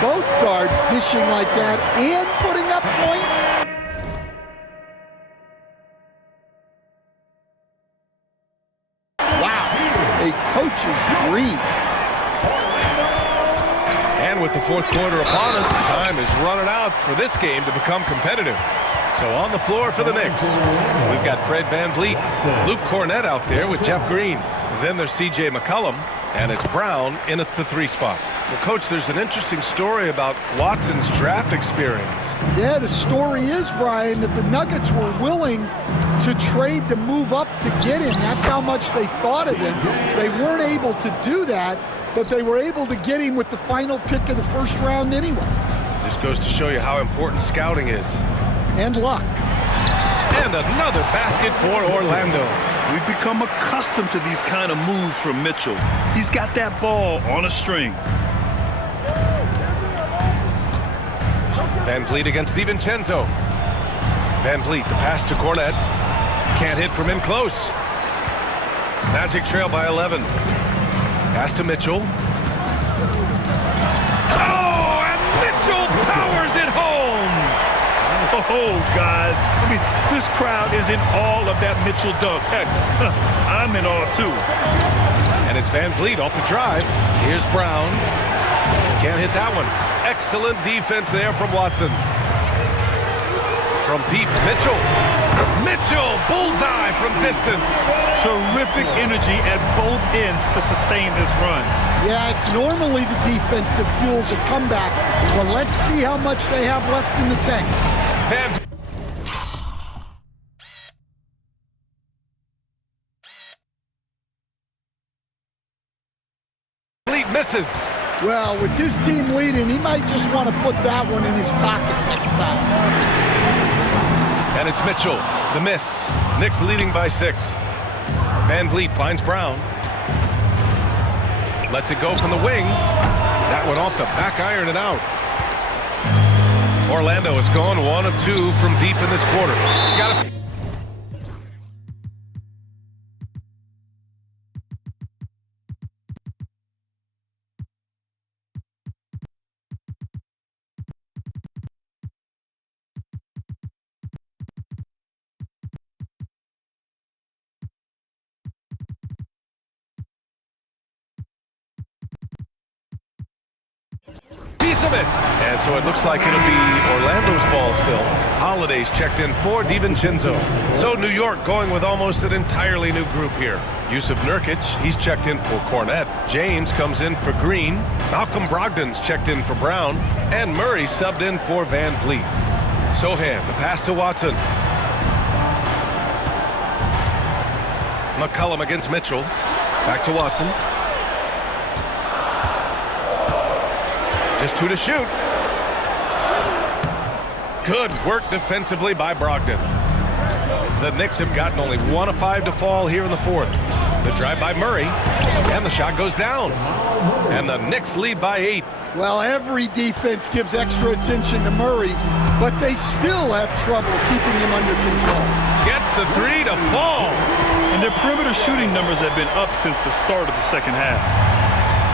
both guards dishing like that and putting up points. Wow, a coach's dream. And with the fourth quarter upon us, time is running out for this game to become competitive. So on the floor for the Knicks, we've got Fred VanVleet, Luke Kornet out there with Jeff Green. Then there's C.J. McCollum, and it's Brown in at the 3 spot. Well, Coach, there's an interesting story about Watson's draft experience. Yeah, the story is, Brian, that the Nuggets were willing to trade to move up to get him. That's how much they thought of him. They weren't able to do that, but they were able to get him with the final pick of the first round anyway. This goes to show you how important scouting is. And luck. And another basket for Orlando. We've become accustomed to these kind of moves from Mitchell. He's got that ball on a string. VanVleet against DiVincenzo. VanVleet, the pass to Kornet. Can't hit from in close. Magic trail by 11. Pass to Mitchell. Oh, and Mitchell powers it home! Oh, guys, I mean, this crowd is in awe of that Mitchell dunk. Heck, I'm in awe, too. And it's VanVleet off the drive. Here's Brown. Can't hit that one. Excellent defense there from Watson. From deep, Mitchell. Mitchell, bullseye from distance. Terrific energy at both ends to sustain this run. Yeah, it's normally the defense that fuels a comeback. Well, let's see how much they have left in the tank. VanVleet misses. Well, with his team leading, he might just want to put that one in his pocket next time. And it's Mitchell, the miss. Knicks leading by 6. VanVleet finds Brown. Lets it go from the wing. That one off the back iron and out. Orlando has gone 1 of 2 from deep in this quarter. Got it. Piece of it. And so it looks like it'll be Orlando's ball still. Holiday's checked in for DiVincenzo. So New York going with almost an entirely new group here. Yusuf Nurkic, he's checked in for Kornet. James comes in for Green. Malcolm Brogdon's checked in for Brown. And Murray subbed in for VanVleet. Sohan, the pass to Watson. McCollum against Mitchell. Back to Watson. Just 2 to shoot. Good work defensively by Brogdon. The Knicks have gotten only 1 of 5 to fall here in the 4th. The drive by Murray, and the shot goes down. And the Knicks lead by 8. Well, every defense gives extra attention to Murray, but they still have trouble keeping him under control. Gets the 3 to fall. And their perimeter shooting numbers have been up since the start of the second half.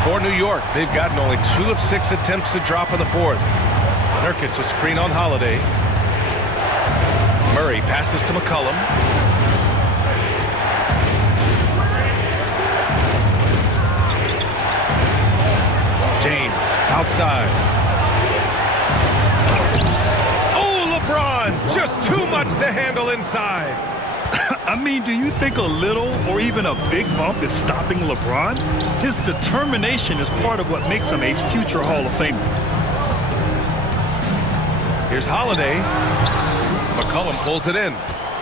For New York, they've gotten only 2 of 6 attempts to drop in the 4th. Nurkic a screen on Holiday. Murray passes to McCollum. James outside. Oh, LeBron, just too much to handle inside. I mean, do you think a little or even a big bump is stopping LeBron? His determination is part of what makes him a future Hall of Famer. Here's Holiday. McCollum pulls it in.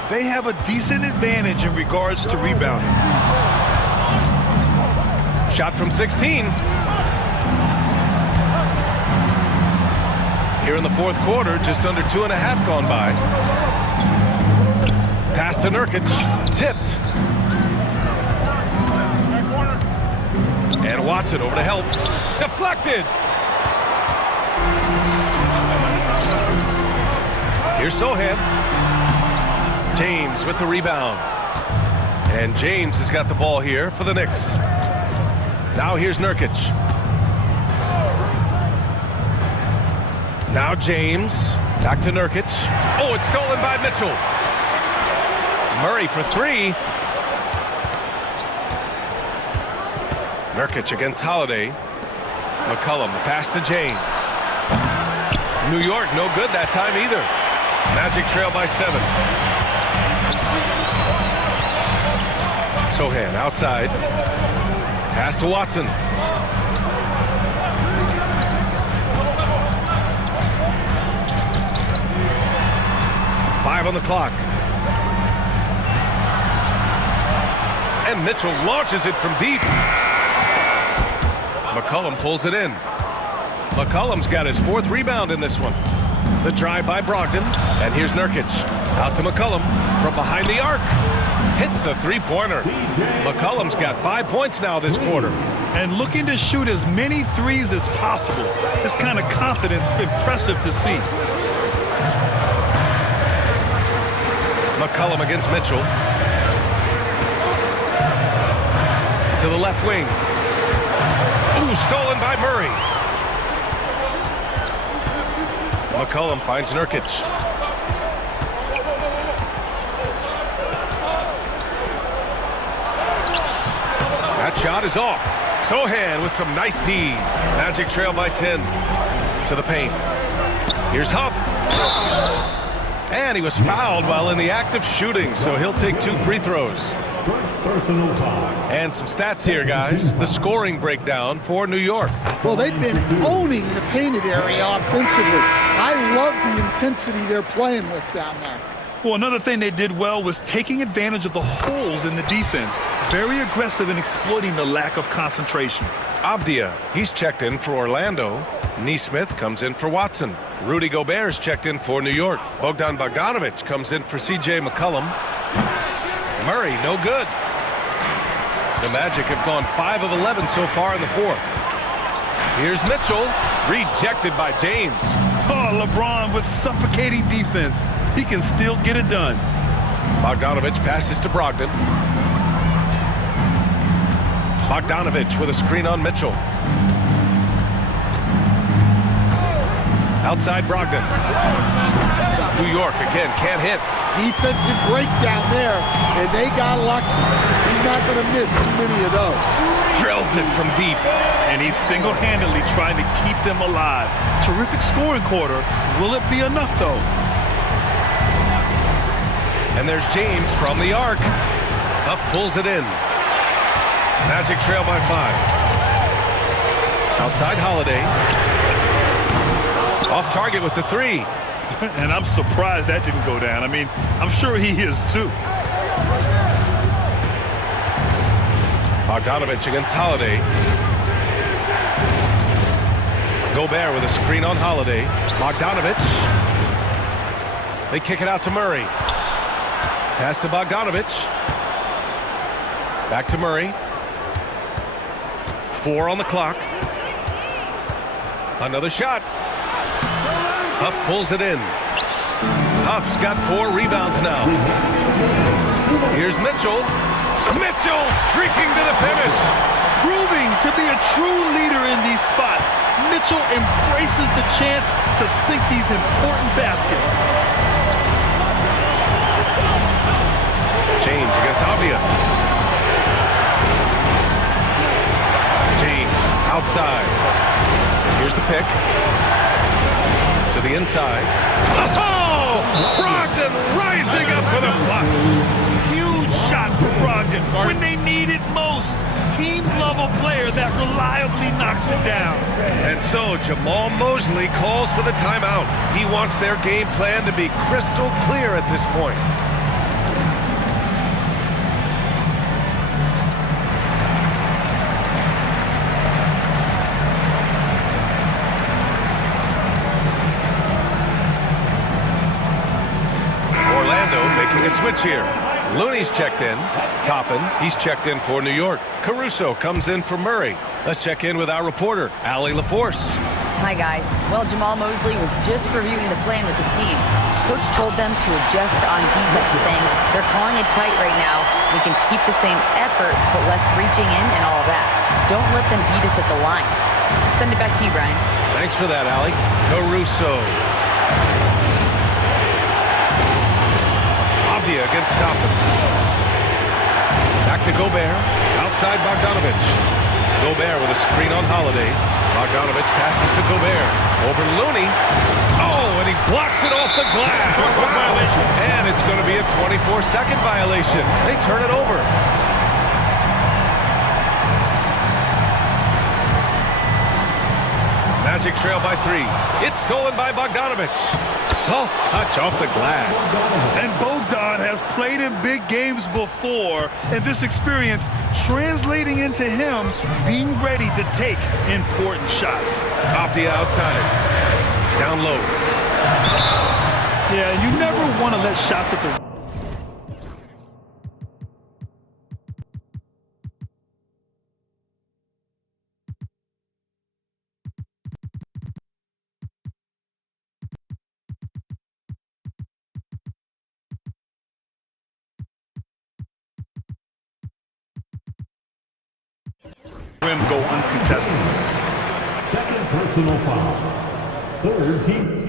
They have a decent advantage in regards to rebounding. Shot from 16. Here in the 4th quarter, just under 2.5 gone by. Pass to Nurkic, tipped. And Watson over to help. Deflected. Here's Sohan. James with the rebound. And James has got the ball here for the Knicks. Now here's Nurkic. Now James. Back to Nurkic. Oh, it's stolen by Mitchell. Murray for three. Nurkic against Holiday. McCollum, the pass to James. New York, no good that time either. Magic trail by 7. Sochan outside. Pass to Watson. Five on the clock. And Mitchell launches it from deep. McCollum pulls it in. McCollum's got his 4th rebound in this one. The drive by Brogdon. And here's Nurkic. Out to McCollum from behind the arc. Hits a three-pointer. McCollum's got 5 points now this quarter. And looking to shoot as many threes as possible. This kind of confidence, impressive to see. McCollum against Mitchell. To the left wing. Ooh, stolen by Murray. McCollum finds Nurkic. That shot is off. Sochan with some nice D. Magic trail by 10. To the paint. Here's Huff. And he was fouled while in the act of shooting, so he'll take 2 free throws. And some stats here, guys. The scoring breakdown for New York. Well, they've been owning the painted area offensively. I love the intensity they're playing with down there. Well, another thing they did well was taking advantage of the holes in the defense. Very aggressive in exploiting the lack of concentration. Avdia, he's checked in for Orlando. Nesmith comes in for Watson. Rudy Gobert's checked in for New York. Bogdan Bogdanovic comes in for C.J. McCollum. Murray, no good. The Magic have gone 5 of 11 so far in the 4th. Here's Mitchell, rejected by James. Oh, LeBron with suffocating defense. He can still get it done. Bogdanovic passes to Brogdon. Bogdanovic with a screen on Mitchell. Outside Brogdon. New York again can't hit. Defensive breakdown there, and they got lucky. He's not going to miss too many of those. Drills it from deep. And he's single-handedly trying to keep them alive. Terrific scoring quarter. Will it be enough, though? And there's James from the arc. Huff pulls it in. Magic trail by 5. Outside Holiday. Off target with the 3. And I'm surprised that didn't go down. I mean, I'm sure he is too. Bogdanovic against Holiday. Gobert with a screen on Holiday. Bogdanovic. They kick it out to Murray. Pass to Bogdanovic. Back to Murray. 4 on the clock. Another shot. Huff pulls it in. Huff's got 4 rebounds now. Here's Mitchell. Mitchell streaking to the finish. Proving to be a true leader in these spots. Mitchell embraces the chance to sink these important baskets. James against Avdia. James outside. Here's the pick. To the inside. Oh! Brogdon rising up for the flush. Huge shot for Brogdon when they need it most. Teams love a player that reliably knocks it down. And so Jamal Mosley calls for the timeout. He wants their game plan to be crystal clear at this point. Making a switch here. Looney's checked in. Toppin, he's checked in for New York. Caruso comes in for Murray. Let's check in with our reporter, Allie LaForce. Hi, guys. Well, Jamal Mosley was just reviewing the plan with his team. Coach told them to adjust on defense, saying they're calling it tight right now. We can keep the same effort, but less reaching in and all that. Don't let them beat us at the line. Send it back to you, Brian. Thanks for that, Allie. Caruso. Avdia against Toppin. Back to Gobert. Outside Bogdanovic. Gobert with a screen on Holiday. Bogdanovic passes to Gobert. Over Looney. Oh, and he blocks it off the glass. Wow. And it's going to be a 24-second violation. They turn it over. Magic trail by 3. It's stolen by Bogdanovic. Soft touch off the glass. And Bogdan has played in big games before, and this experience translating into him being ready to take important shots. Avdia outside. Down low. Yeah, you never want to let shots at the... rim go uncontested. Second personal foul. Third team.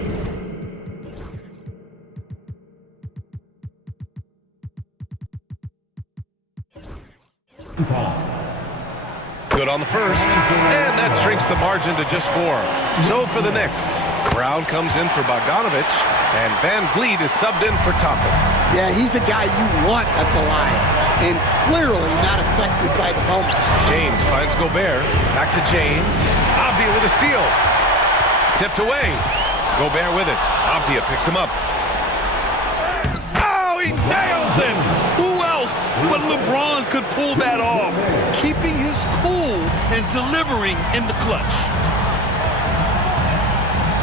Good on the first, and that shrinks the margin to just 4. So for the Knicks, Brown comes in for Bogdanovic, and Van Vliet is subbed in for Toppin. Yeah, he's a guy you want at the line, and clearly not affected by the moment. James finds Gobert, back to James. Avdia with a steal. Tipped away. Gobert with it. Avdia picks him up. Oh, he nails it! Who else but LeBron could pull that off? Keeping his cool and delivering in the clutch.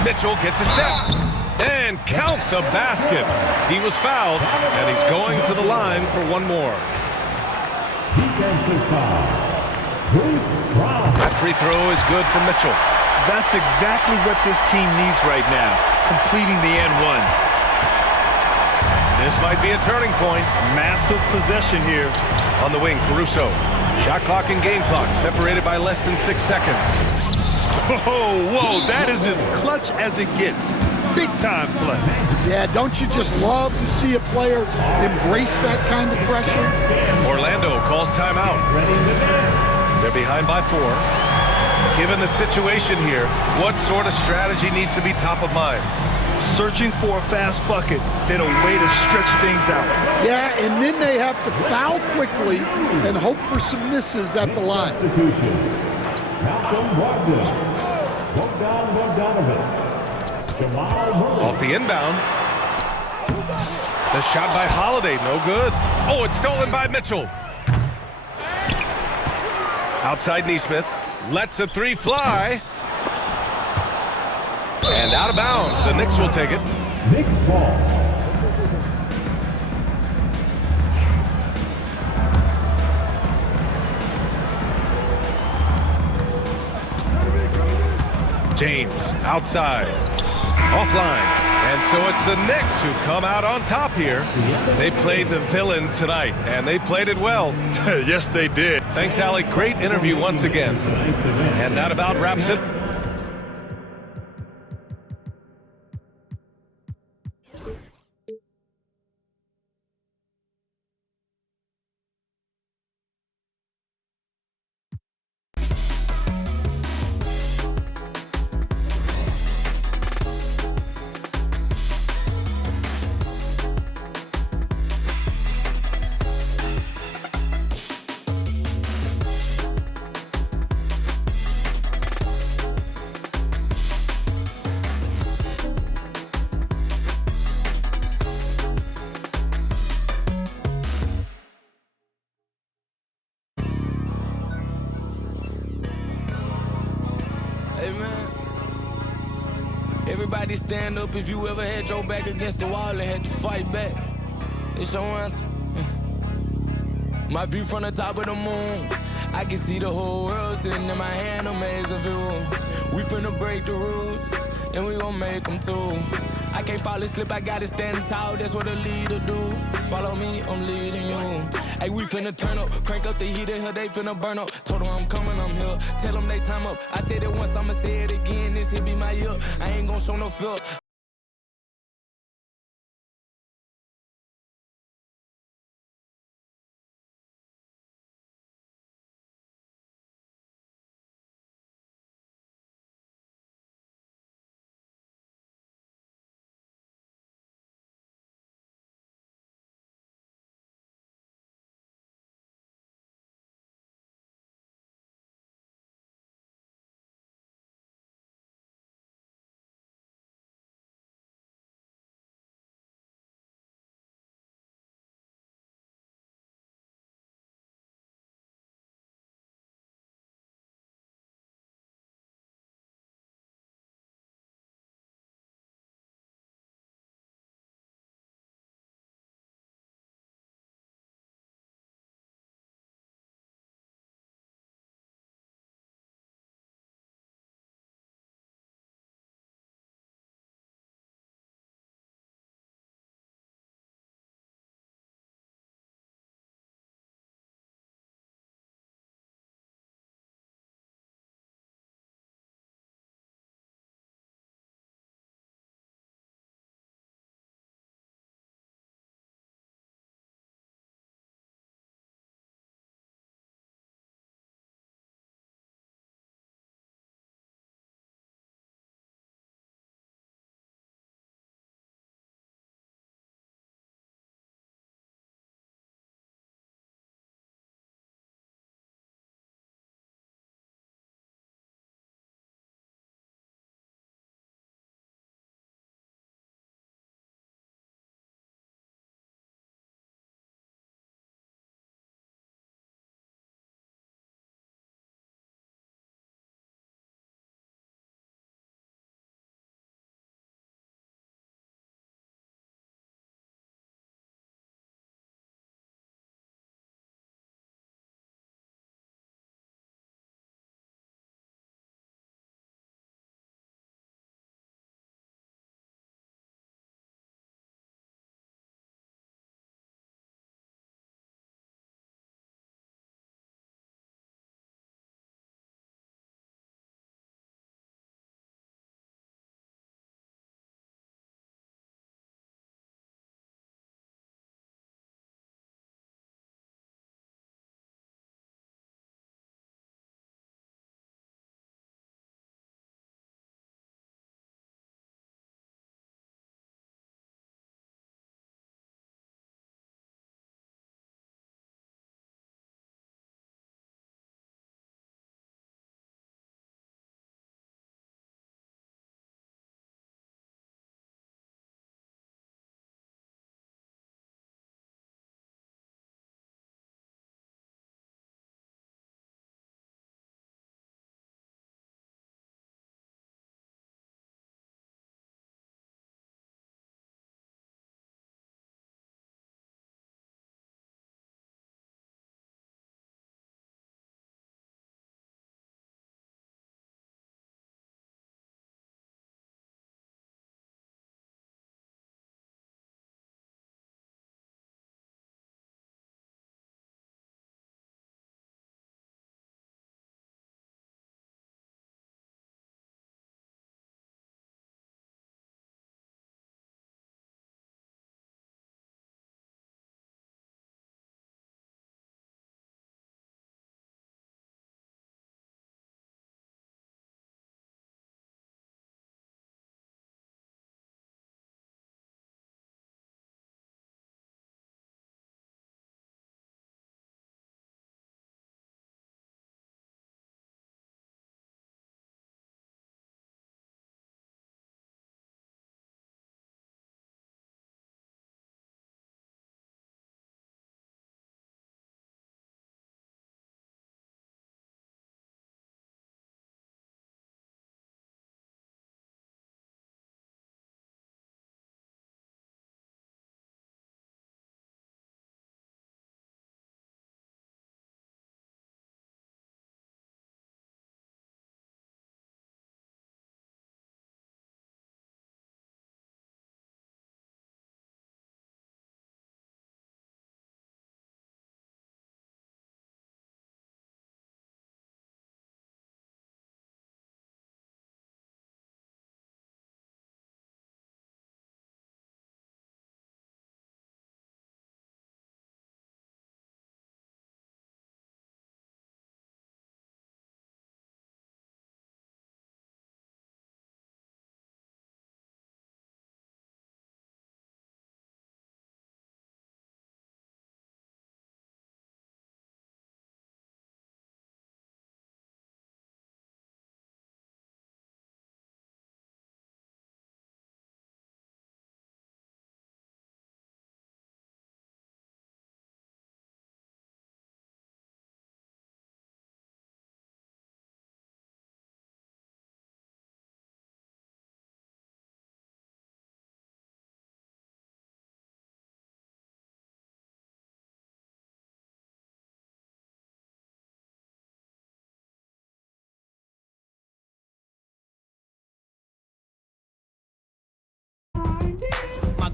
Mitchell gets a step. And count the basket. He was fouled, and he's going to the line for one more. Defensive foul. Bruce Brown. That free throw is good for Mitchell. That's exactly what this team needs right now, completing the N1. This might be a turning point. Massive possession here. On the wing, Caruso. Shot clock and game clock separated by less than 6 seconds. Whoa, that is as clutch as it gets. Big time play. Yeah, don't you just love to see a player embrace that kind of pressure? Orlando calls timeout. They're behind by 4. Given the situation here, what sort of strategy needs to be top of mind? Searching for a fast bucket and a way to stretch things out. Yeah, and then they have to foul quickly and hope for some misses at the line. Malcolm Brogdon. Bogdanovic. Jamal Murray. Off the inbound. The shot by Holiday, no good. Oh, it's stolen by Mitchell. Outside Nesmith. Lets a 3 fly. And out of bounds. The Knicks will take it. Knicks ball. James outside. Offline. And so it's the Knicks who come out on top here. They played the villain tonight, and they played it well. Yes, they did. Thanks, Allie. Great interview once again. And that about wraps it. Everybody stand up if you ever had your back against the wall and had to fight back. It's your anthem. My view from the top of the moon. I can see the whole world sitting in my hand, a maze of it rooms. We finna break the rules, and we gon' make them too. I can't fall asleep, I gotta stand tall, that's what a leader do. Follow me, I'm leading you. Hey, we finna turn up, crank up the heat in here, they finna burn up. Told them I'm coming, I'm here. Tell them they time up. I said it once, I'ma say it again. This here be my year. I ain't gon' show no fear.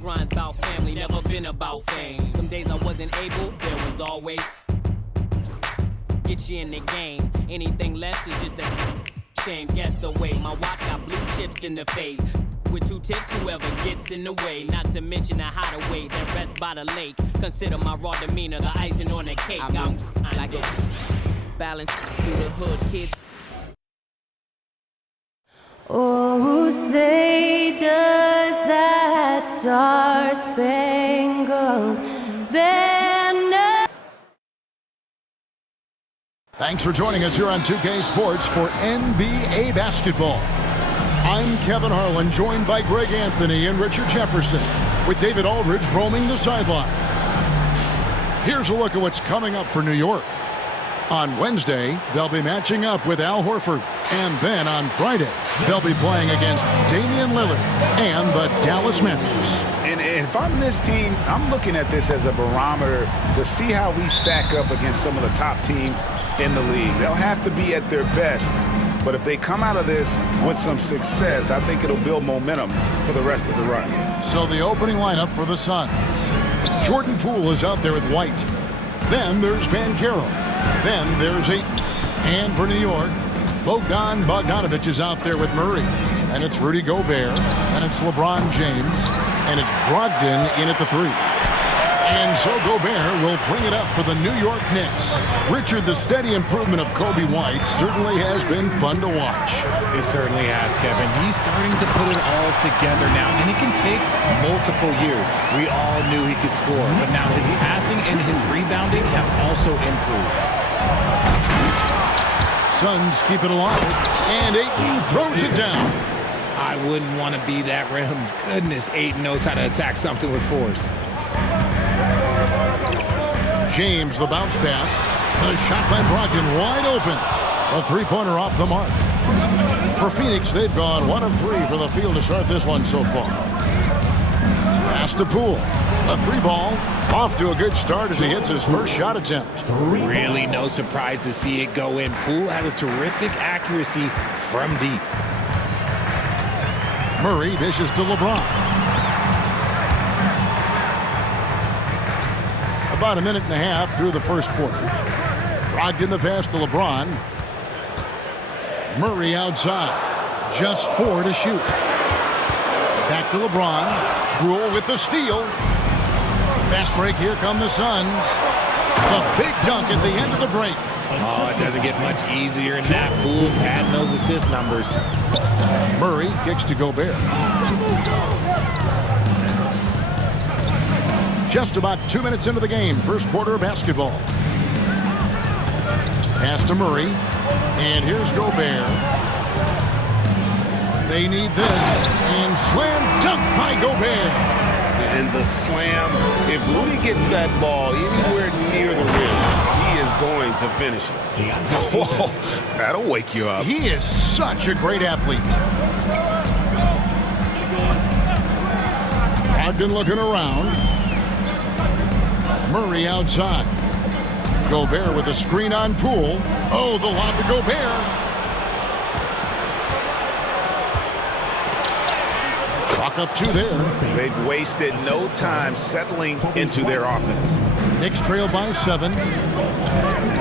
grind's about family, never been about fame. Them days I wasn't able, there was always get you in the game. Anything less is just a shame. Guess the way my watch got blue chips in the face. With 2 tips, whoever gets in the way. Not to mention the hideaway that rests by the lake. Consider my raw demeanor the icing on the cake. I'm like a balance through the hood, kids. Oh, say does that star-spangled banner. Thanks for joining us here on 2K Sports for NBA basketball. I'm Kevin Harlan, joined by Greg Anthony and Richard Jefferson, with David Aldridge roaming the sideline. Here's a look at what's coming up for New York. On Wednesday, they'll be matching up with Al Horford. And then on Friday, they'll be playing against Damian Lillard and the Dallas Mavericks. And if I'm this team, I'm looking at this as a barometer to see how we stack up against some of the top teams in the league. They'll have to be at their best. But if they come out of this with some success, I think it'll build momentum for the rest of the run. So the opening lineup for the Suns. Jordan Poole is out there with White. Then there's Banchero. Then there's Ayton. And for New York, Bogdan Bogdanovic is out there with Murray. And it's Rudy Gobert. And it's LeBron James. And it's Brogdon in at the 3. And so Gobert will bring it up for the New York Knicks. Richard, the steady improvement of Kobe White certainly has been fun to watch. It certainly has, Kevin. He's starting to put it all together now, and it can take multiple years. We all knew he could score, but now his passing and his rebounding have also improved. Suns keep it alive, and Ayton throws it down. I wouldn't want to be that rim. Goodness, Ayton knows how to attack something with force. James, the bounce pass. A shot by Brogdon, wide open. A three-pointer off the mark. For Phoenix, they've gone 1 of 3 from the field to start this one so far. Pass to Poole. A 3-ball. Off to a good start as he hits his first shot attempt. Really no surprise to see it go in. Poole has a terrific accuracy from deep. Murray dishes to LeBron. About a minute and a half through the first quarter. Brogdon the pass to LeBron. Murray outside. Just 4 to shoot. Back to LeBron. Poole with the steal. Fast break. Here come the Suns. The big dunk at the end of the break. Oh, it doesn't get much easier than that. Poole padding those assist numbers. Murray kicks to Gobert. Just about 2 minutes into the game, first quarter of basketball. Pass to Murray, and here's Gobert. They need this, and slam dunk by Gobert. And the slam, if Rudy gets that ball anywhere near the rim, he is going to finish it. Whoa, that'll wake you up. He is such a great athlete. Brogdon looking around. Murray outside. Gobert with a screen on Poole. Oh, the lob to Gobert. Chalk up 2 there. They've wasted no time settling into their offense. Knicks trail by 7.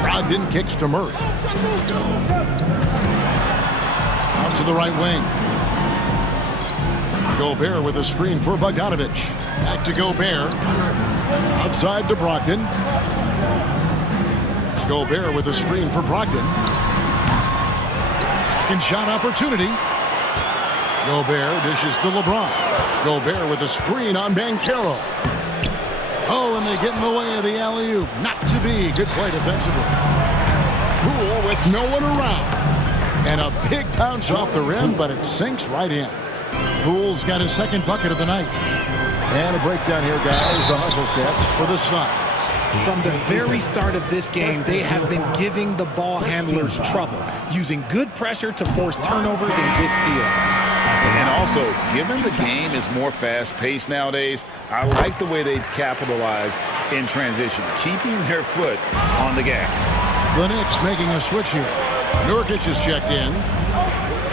Brogdon kicks to Murray. Out to the right wing. Gobert with a screen for Bogdanovic. Back to Gobert. Outside to Brogdon. Gobert with a screen for Brogdon. Second shot opportunity. Gobert dishes to LeBron. Gobert with a screen on Banchero. Oh, and they get in the way of the alley-oop. Not to be. Good play defensively. Poole with no one around. And a big bounce off the rim, but it sinks right in. Poole's got his second bucket of the night. And a breakdown here, guys. The hustle stats for the Suns. From the very start of this game, they have been giving the ball handlers trouble, using good pressure to force turnovers and get steals. And also, given the game is more fast-paced nowadays, I like the way they've capitalized in transition, keeping their foot on the gas. The Knicks making a switch here. Nurkic is checked in.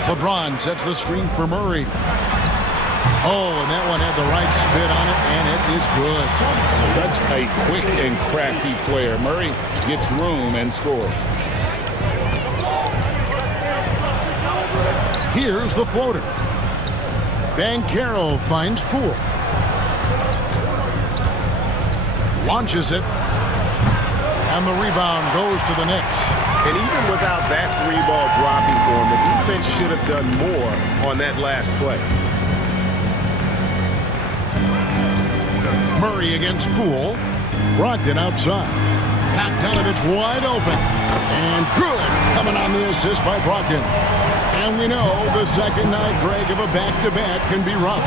LeBron sets the screen for Murray. Oh, and that one had the right spit on it, and it is good. Such a quick and crafty player. Murray gets room and scores. Here's the floater. Banchero finds Poole. Launches it. And the rebound goes to the Knicks. And even without that three-ball dropping for him, the defense should have done more on that last play. Murray against Poole. Brogdon outside. Bogdanovich wide open. And good coming on the assist by Brogdon. And we know the second night, Greg, of a back-to-back can be rough.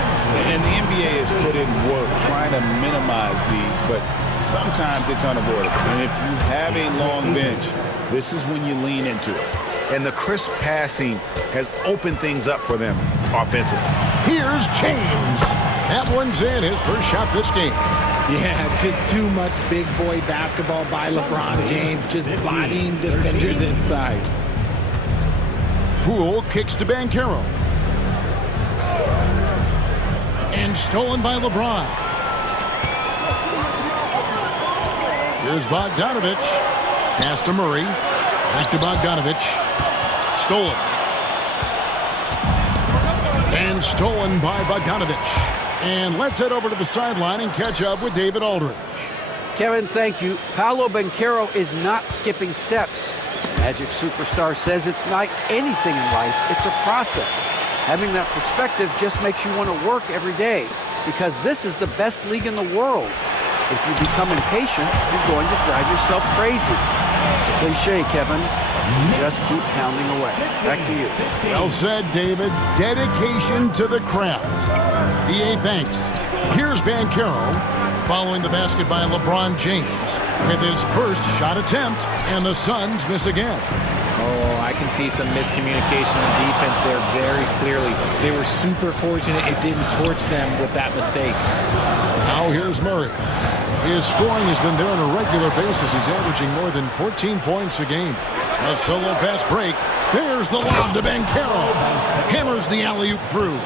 And the NBA has put in work trying to minimize these, but sometimes it's unavoidable. And if you have a long bench, this is when you lean into it. And the crisp passing has opened things up for them offensively. Here's James. That one's in, his first shot this game. Yeah, just too much big boy basketball by LeBron James, just bodying defenders inside. Poole kicks to Banchero. And stolen by LeBron. Here's Bogdanovich. Pass to Murray. Back to Bogdanovich. Stolen. And stolen by Bogdanovich. And let's head over to the sideline and catch up with David Aldridge. Kevin, thank you. Paolo Banchero is not skipping steps. Magic superstar says it's like anything in life, it's a process. Having that perspective just makes you want to work every day because this is the best league in the world. If you become impatient, you're going to drive yourself crazy. It's a cliche, Kevin. Just keep pounding away. Back to you. Well said, David. Dedication to the craft. DA, thanks. Here's Banchero following the basket by LeBron James with his first shot attempt, and the Suns miss again. Oh, I can see some miscommunication on defense there very clearly. They were super fortunate it didn't torch them with that mistake. Now here's Murray. His scoring has been there on a regular basis. He's averaging more than 14 points a game. A solo fast break. There's the lob to Banchero. Hammers the alley-oop through.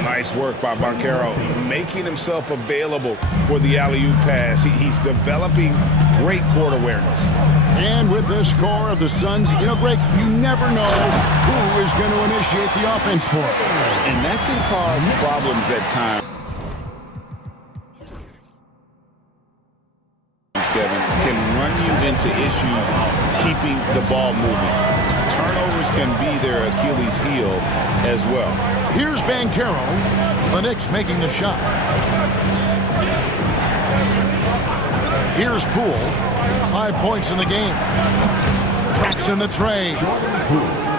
Nice work by Banchero, making himself available for the alley-oop pass. He's developing great court awareness. And with the score of the Suns, you know, Greg, you never know who is going to initiate the offense for it. And that can cause problems at times. Kevin, can run you into issues keeping the ball moving. Turnovers can be their Achilles heel as well. Here's Banchero. The Knicks making the shot. Here's Poole. 5 points in the game. Tracks in the tray.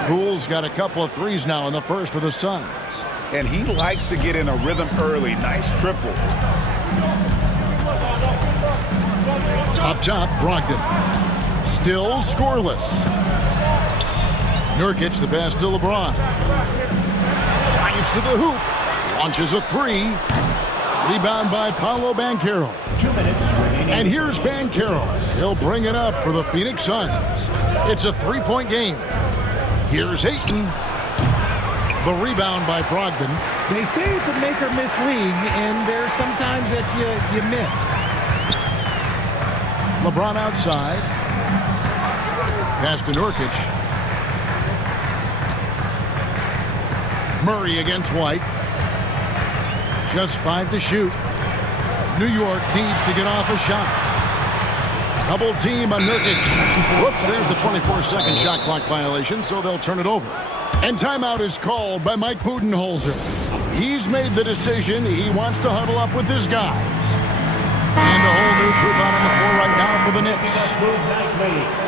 Poole's got a couple of threes now in the first for the Suns. And he likes to get in a rhythm early. Nice triple. Up top, Brogdon. Still scoreless. Nurkic, the pass to LeBron. Drives to the hoop. Launches a three. Rebound by Paolo Banchero. 2 minutes remaining. And here's Banchero. He'll bring it up for the Phoenix Suns. It's a three-point game. Here's Ayton. The rebound by Brogdon. They say it's a make-or-miss league, and there's sometimes that you miss. LeBron outside. Pass to Nurkic. Murray against White. Just 5 to shoot. New York needs to get off a shot. Double team on Nurkic. Whoops, there's the 24-second shot clock violation, so they'll turn it over. And timeout is called by Mike Budenholzer. He's made the decision he wants to huddle up with his guys. And a whole new group out on the floor right now for the Knicks.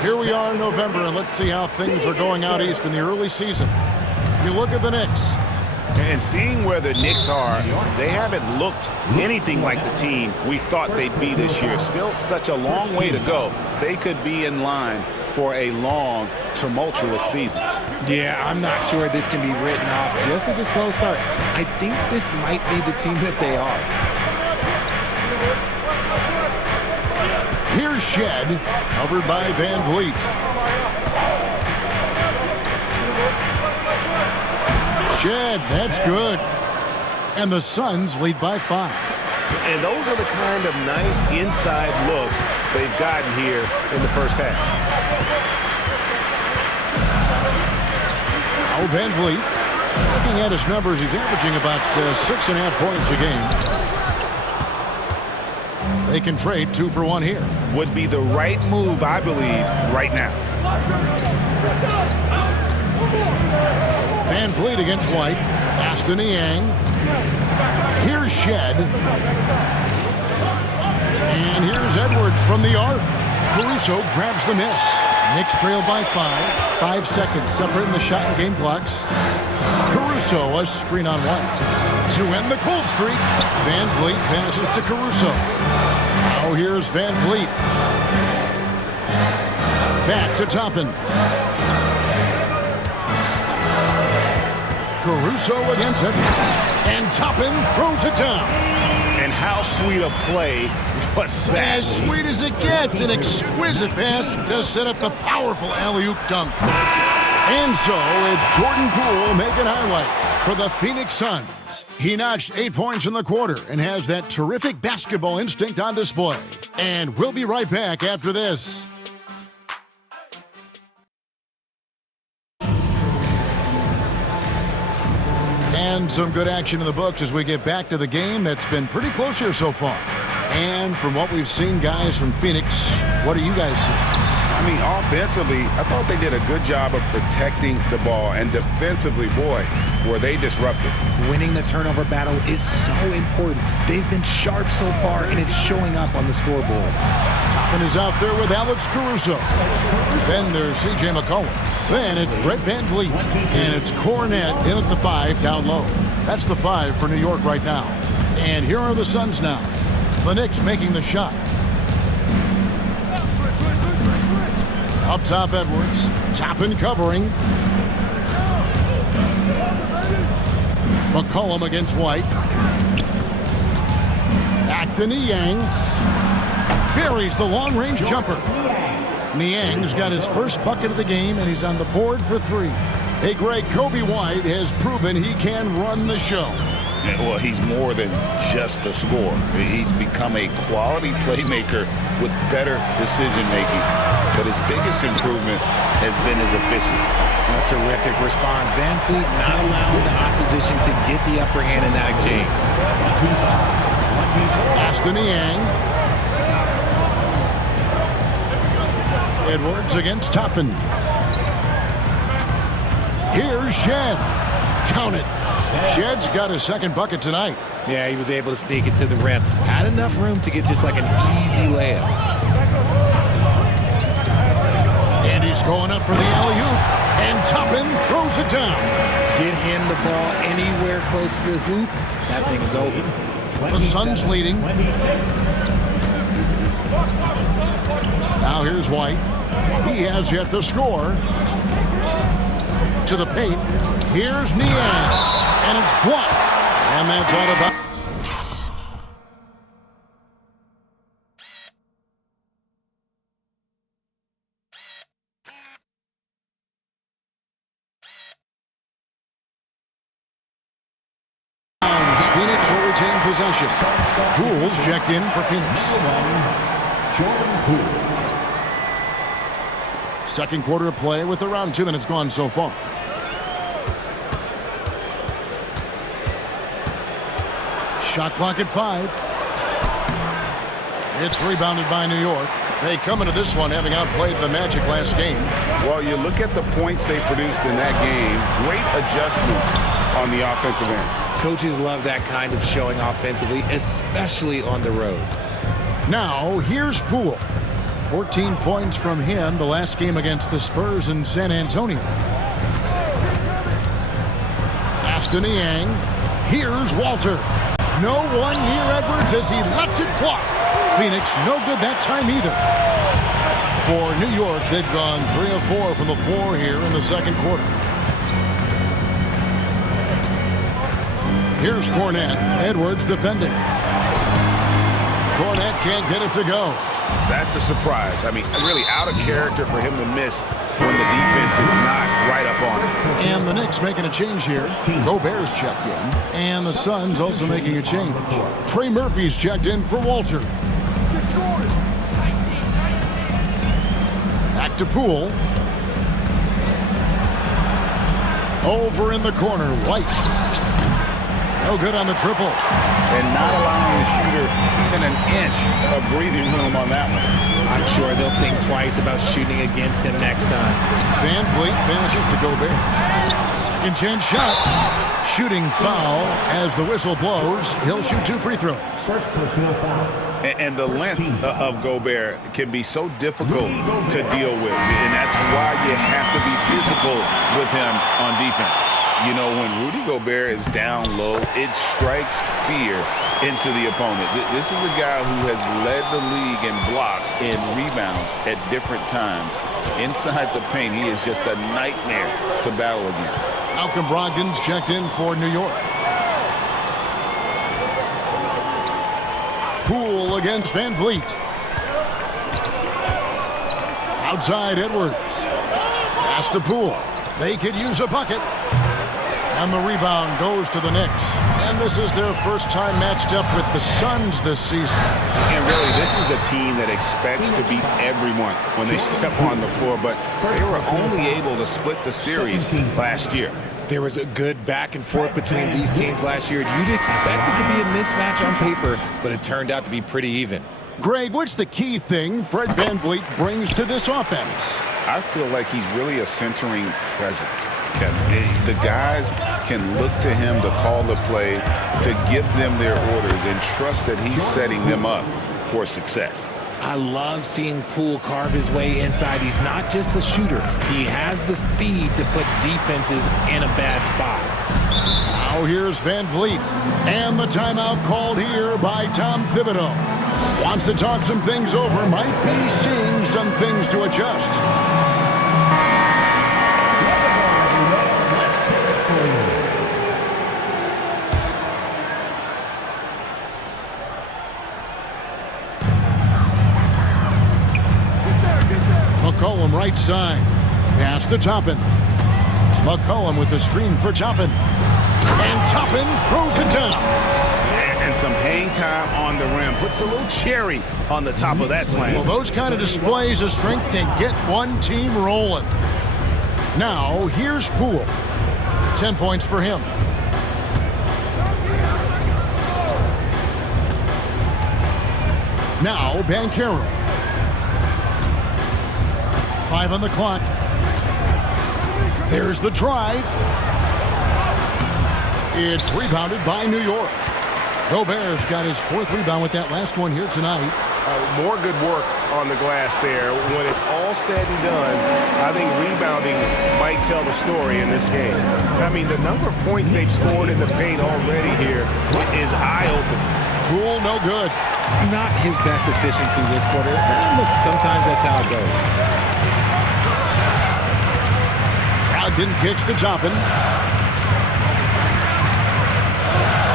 Here we are in November, and let's see how things are going out east in the early season. You look at the Knicks. And seeing where the Knicks are, they haven't looked anything like the team we thought they'd be this year. Still such a long way to go. They could be in line for a long, tumultuous season. Yeah, I'm not sure this can be written off just as a slow start. I think this might be the team that they are. Here's Shed, covered by Van Vliet. Shed, that's good. And the Suns lead by 5. And those are the kind of nice inside looks they've gotten here in the first half. Now Van Vliet, looking at his numbers, he's averaging about 6.5 points a game. They can trade 2 for 1 here. Would be the right move, I believe, right now. Van Vliet against White. Aston Niang. Here's Shed. And here's Edwards from the arc. Caruso grabs the miss. Knicks trail by 5. 5 seconds separating the shot and game clocks. Caruso, a screen on White. To end the cold streak, Van Vliet passes to Caruso. Now here's Van Vliet. Back to Toppin. Caruso against Edwards. And Toppin throws it down. And how sweet a play was that? As sweet as it gets. An exquisite pass to set up the powerful alley-oop dunk. And so it's Jordan Poole making highlights for the Phoenix Suns. He notched 8 points in the quarter and has that terrific basketball instinct on display. And we'll be right back after this. And some good action in the books as we get back to the game that's been pretty close here so far. And from what we've seen, guys, from Phoenix, what do you guys see? I mean, offensively, I thought they did a good job of protecting the ball. And defensively, boy, were they disruptive. Winning the turnover battle is so important. They've been sharp so far, and it's showing up on the scoreboard. Toppin is out there with Alex Caruso. Then there's C.J. McCollum. Then it's Fred VanVleet. And it's Cornette in at the 5 down low. That's the 5 for New York right now. And here are the Suns now. The Knicks making the shot. Up top, Edwards. Toppin covering. McCollum against White. Back to Niang. Buries the long-range jumper. Niang's got his first bucket of the game, and he's on the board for 3. Hey, Greg, Kobe White has proven he can run the show. Well, he's more than just a scorer. He's become a quality playmaker with better decision-making. But his biggest improvement has been his efficiency. A terrific response. VanVleet not allowing the opposition to get the upper hand in that game. Aston Niang. Edwards against Toppin. Here's Shed. Count it. Shed's got his second bucket tonight. Yeah, he was able to sneak it to the rim. Had enough room to get just like an easy layup. And he's going up for the alley-oop. And Toppin throws it down. Get him the ball anywhere close to the hoop. That thing is over. The Suns leading. Now here's White. He has yet to score. To the paint. Here's Niang. And it's blocked. And that's out of bounds. Phoenix will retain possession. Poole's checked in for Phoenix. Jordan Poole. Second quarter of play with around 2 minutes gone so far. Shot clock at 5. It's rebounded by New York. They come into this one having outplayed the Magic last game. Well, you look at the points they produced in that game. Great adjustments on the offensive end. Coaches love that kind of showing offensively, especially on the road. Now, here's Poole. 14 points from him the last game against the Spurs in San Antonio. Aston Niang. Here's Walter. No one near Edwards as he lets it fly. Phoenix no good that time either. For New York, they've gone 3 of 4 from the floor here in the second quarter. Here's Cornette. Edwards defending. Cornette can't get it to go. That's a surprise. I mean, really out of character for him to miss when the defense is not right up on him. And the Knicks making a change here. Gobert's checked in. And the Suns also making a change. Trey Murphy's checked in for Walter. Back to Poole. Over in the corner, White. No good on the triple. And not allowing the shooter even an inch of breathing room on that one. I'm sure they'll think twice about shooting against him next time. Van Vliet passes to Gobert. Second chance shot. Shooting foul as the whistle blows. He'll shoot 2 free throws. First personal foul. And the length of Gobert can be so difficult to deal with. And that's why you have to be physical with him on defense. You know, when Rudy Gobert is down low, it strikes fear into the opponent. This is a guy who has led the league in blocks and rebounds at different times. Inside the paint, he is just a nightmare to battle against. Malcolm Brogdon's checked in for New York. Poole against Van Vliet. Outside Edwards. Pass to Poole. They could use a bucket. And the rebound goes to the Knicks. And this is their first time matched up with the Suns this season. And really, this is a team that expects to beat everyone when they step on the floor, but they were only able to split the series last year. There was a good back and forth between these teams last year. You'd expect it to be a mismatch on paper, but it turned out to be pretty even. Greg, what's the key thing Fred VanVleet brings to this offense? I feel like he's really a centering presence. The guys can look to him to call the play, to give them their orders, and trust that he's setting them up for success. I love seeing Poole carve his way inside. He's not just a shooter. He has the speed to put defenses in a bad spot. Now here's VanVleet. And the timeout called here by Tom Thibodeau. Wants to talk some things over. Might be seeing some things to adjust. McCollum right side. Pass to Toppin. McCollum with the screen for Toppin. And Toppin throws it down. And some hang time on the rim. Puts a little cherry on the top of that slam. Well, those kind of displays of strength can get one team rolling. Now, here's Poole. 10 points for him. Now, Banchero. 5 on the clock. There's the drive. It's rebounded by New York. Gobert's got his 4th rebound with that last one here tonight. More good work on the glass there. When it's all said and done, I think rebounding might tell the story in this game. I mean, the number of points they've scored in the paint already here is eye-opening. Poole, no good. Not his best efficiency this quarter. Look, sometimes that's how it goes. Brogdon kicks to Toppin.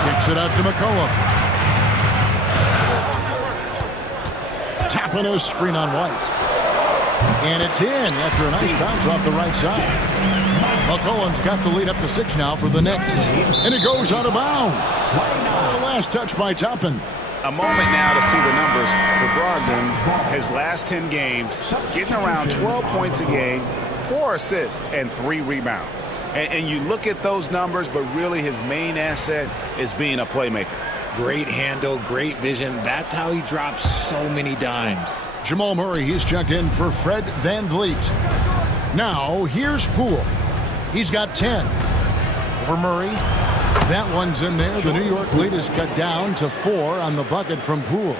Kicks it out to McCollum. Toppin a screen on White. And it's in after a nice bounce off the right side. McCollum's got the lead up to 6 now for the Knicks. And it goes out of bounds. The last touch by Toppin. A moment now to see the numbers for Brogdon. His last 10 games, getting around 12 points a game, 4 assists, and 3 rebounds. And you look at those numbers, but really his main asset is being a playmaker. Great handle, great vision. That's how he drops so many dimes. Jamal Murray, he's checked in for Fred VanVleet. Now, here's Poole. He's got 10. Over Murray. That one's in there. The New York lead is cut down to 4 on the bucket from Poole.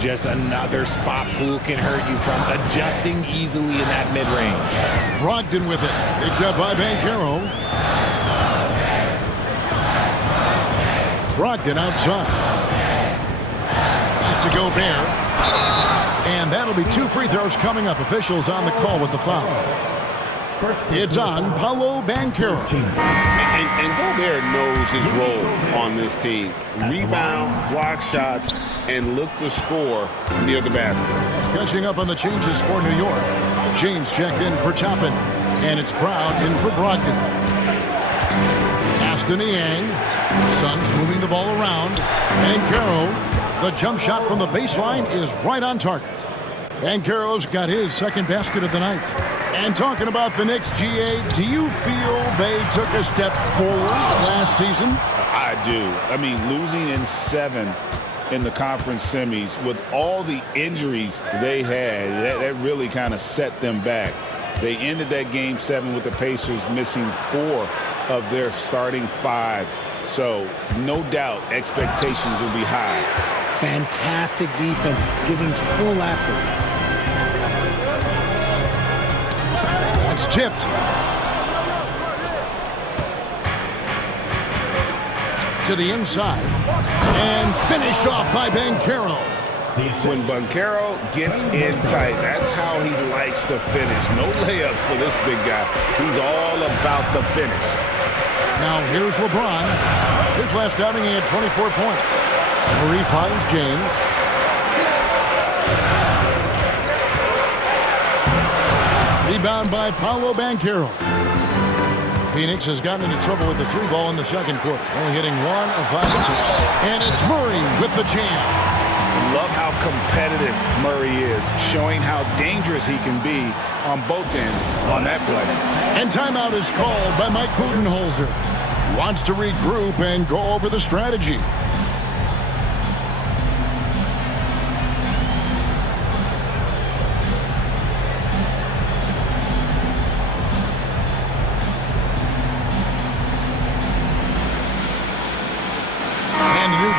Just another spot Poole can hurt you from, adjusting easily in that mid-range. Brogdon with it. Picked up by Banchero. Brogdon outside. Back to Gobert. And that'll be 2 free throws coming up. Officials on the call with the foul. It's on Paolo Banchero. And Gobert knows his role on this team. Rebound, block shots, and look to score near the basket. Catching up on the changes for New York. James checked in for Toppin, and it's Brown in for Brogdon. Pass to Niang. Suns moving the ball around. Banchero, the jump shot from the baseline is right on target. Banchero's got his second basket of the night. And talking about the Knicks, GA, do you feel they took a step forward last season? I do. I mean, losing in 7 in the conference semis with all the injuries they had, that really kind of set them back. They ended that game 7 with the Pacers missing 4 of their starting 5. So, no doubt, expectations will be high. Fantastic defense, giving full effort. It's tipped. To the inside. And finished off by Banchero. When Banchero gets in tight, that's how he likes to finish. No layups for this big guy. He's all about the finish. Now here's LeBron. His last outing, he had 24 points. Murray finds James. Rebound by Paolo Banchero. Phoenix has gotten into trouble with the 3 ball in the second quarter. Only hitting 1 of 5 attempts. And it's Murray with the jam. Love how competitive Murray is, showing how dangerous he can be on both ends on that play. And timeout is called by Mike Budenholzer. Wants to regroup and go over the strategy.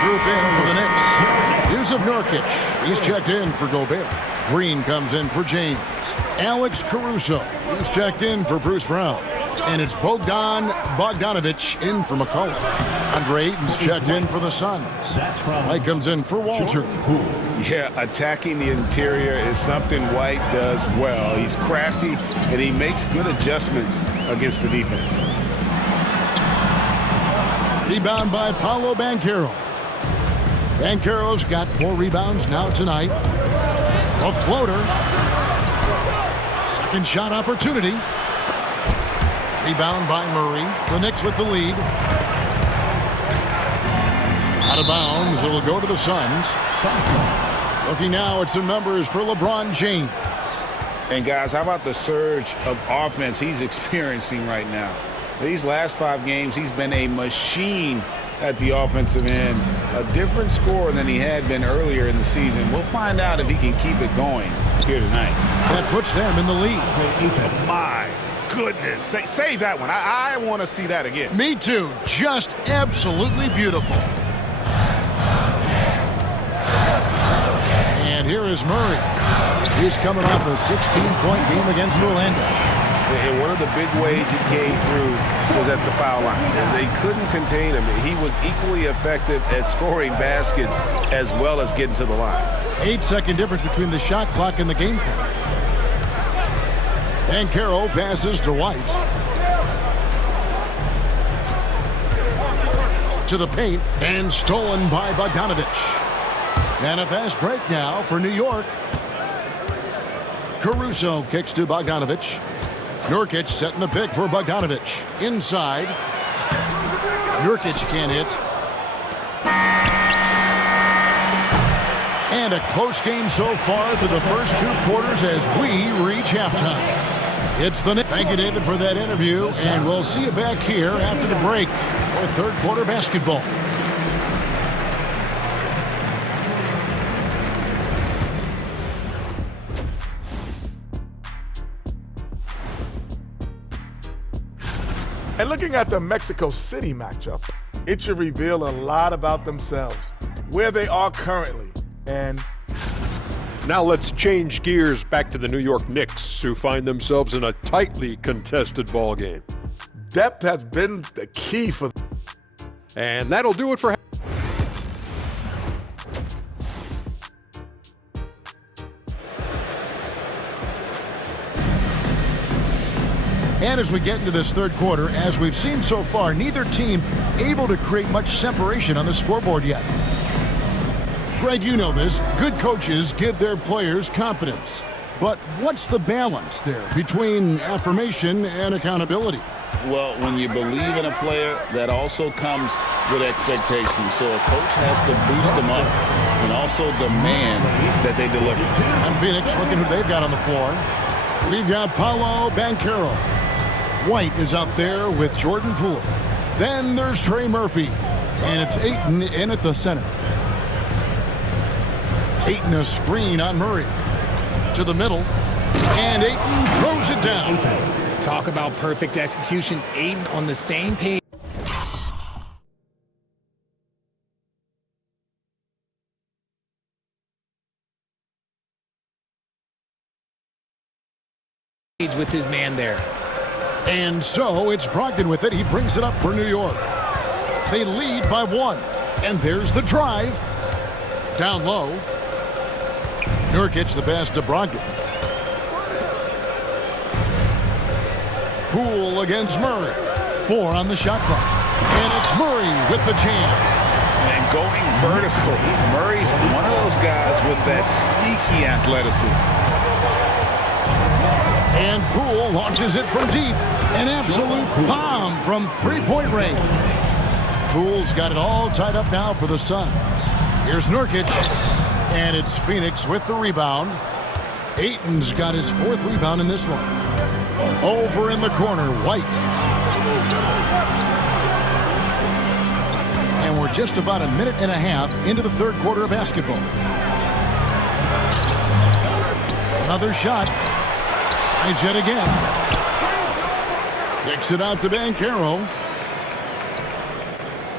Group in for the Knicks. Yusuf Nurkic. He's checked in for Gobert. Green comes in for James. Alex Caruso. He's checked in for Bruce Brown. And it's Bogdan Bogdanovic in for McCollum. Andre Ayton's checked in for the Suns. White comes in for Walter. Yeah, attacking the interior is something White does well. He's crafty, and he makes good adjustments against the defense. Rebound by Paolo Banchero. Banchero's got 4 rebounds now tonight. A floater. Second shot opportunity. Rebound by Murray. The Knicks with the lead. Out of bounds. It'll go to the Suns. Looking now at some numbers for LeBron James. And guys, how about the surge of offense he's experiencing right now? These last 5 games, he's been a machine at the offensive end. A different score than he had been earlier in the season. We'll find out if he can keep it going here tonight. That puts them in the lead. My goodness. Save that one. I want to see that again. Me too. Just absolutely beautiful. And here is Murray. He's coming off a 16-point game against Orlando. And one of the big ways he came through was at the foul line. And they couldn't contain him. He was equally effective at scoring baskets as well as getting to the line. 8-second difference between the shot clock and the game clock. Banchero passes to White. To the paint and stolen by Bogdanovic. And a fast break now for New York. Caruso kicks to Bogdanovic. Nurkic setting the pick for Bogdanovic. Inside. Nurkic can't hit. And a close game so far through the first 2 quarters as we reach halftime. It's the Knicks. Thank you, David, for that interview. And we'll see you back here after the break for third quarter basketball. And looking at the Mexico City matchup, it should reveal a lot about themselves, where they are currently, and... Now let's change gears back to the New York Knicks, who find themselves in a tightly contested ball game. Depth has been the key for them. And that'll do it for... And as we get into this third quarter, as we've seen so far, neither team able to create much separation on the scoreboard yet. Greg, you know this. Good coaches give their players confidence. But what's the balance there between affirmation and accountability? Well, when you believe in a player, that also comes with expectations. So a coach has to boost them up and also demand that they deliver. And Phoenix looking who they've got on the floor. We've got Paolo Banchero. White is out there with Jordan Poole. Then there's Trey Murphy. And it's Ayton in at the center. Ayton a screen on Murray. To the middle. And Ayton throws it down. Talk about perfect execution. Ayton on the same page with his man there. And so it's Brogdon with it. He brings it up for New York. They lead by 1. And there's the drive. Down low. Nurkic the pass to Brogdon. Poole against Murray. 4 on the shot clock. And it's Murray with the jam. And going vertical. Murray's one of those guys with that sneaky athleticism. And Poole launches it from deep. An absolute bomb from three-point range. Poole's got it all tied up now for the Suns. Here's Nurkic. And it's Phoenix with the rebound. Ayton's got his 4th rebound in this one. Over in the corner, White. And we're just about a minute and a half into the third quarter of basketball. Another shot. Nice yet again. Kicks it out to Banchero.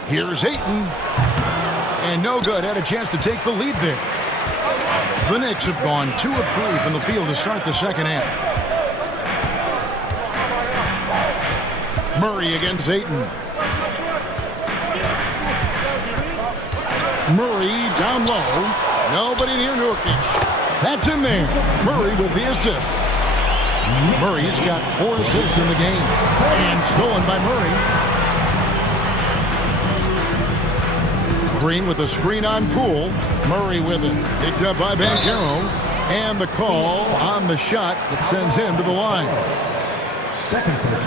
Here's Ayton. And no good. Had a chance to take the lead there. The Knicks have gone 2 of 3 from the field to start the second half. Murray against Ayton. Murray down low. Nobody near Nurkic. That's in there. Murray with the assist. Murray's got 4 assists in the game. And stolen by Murray. Green with a screen on Poole. Murray with it. Picked up by Banchero. And the call on the shot that sends him to the line.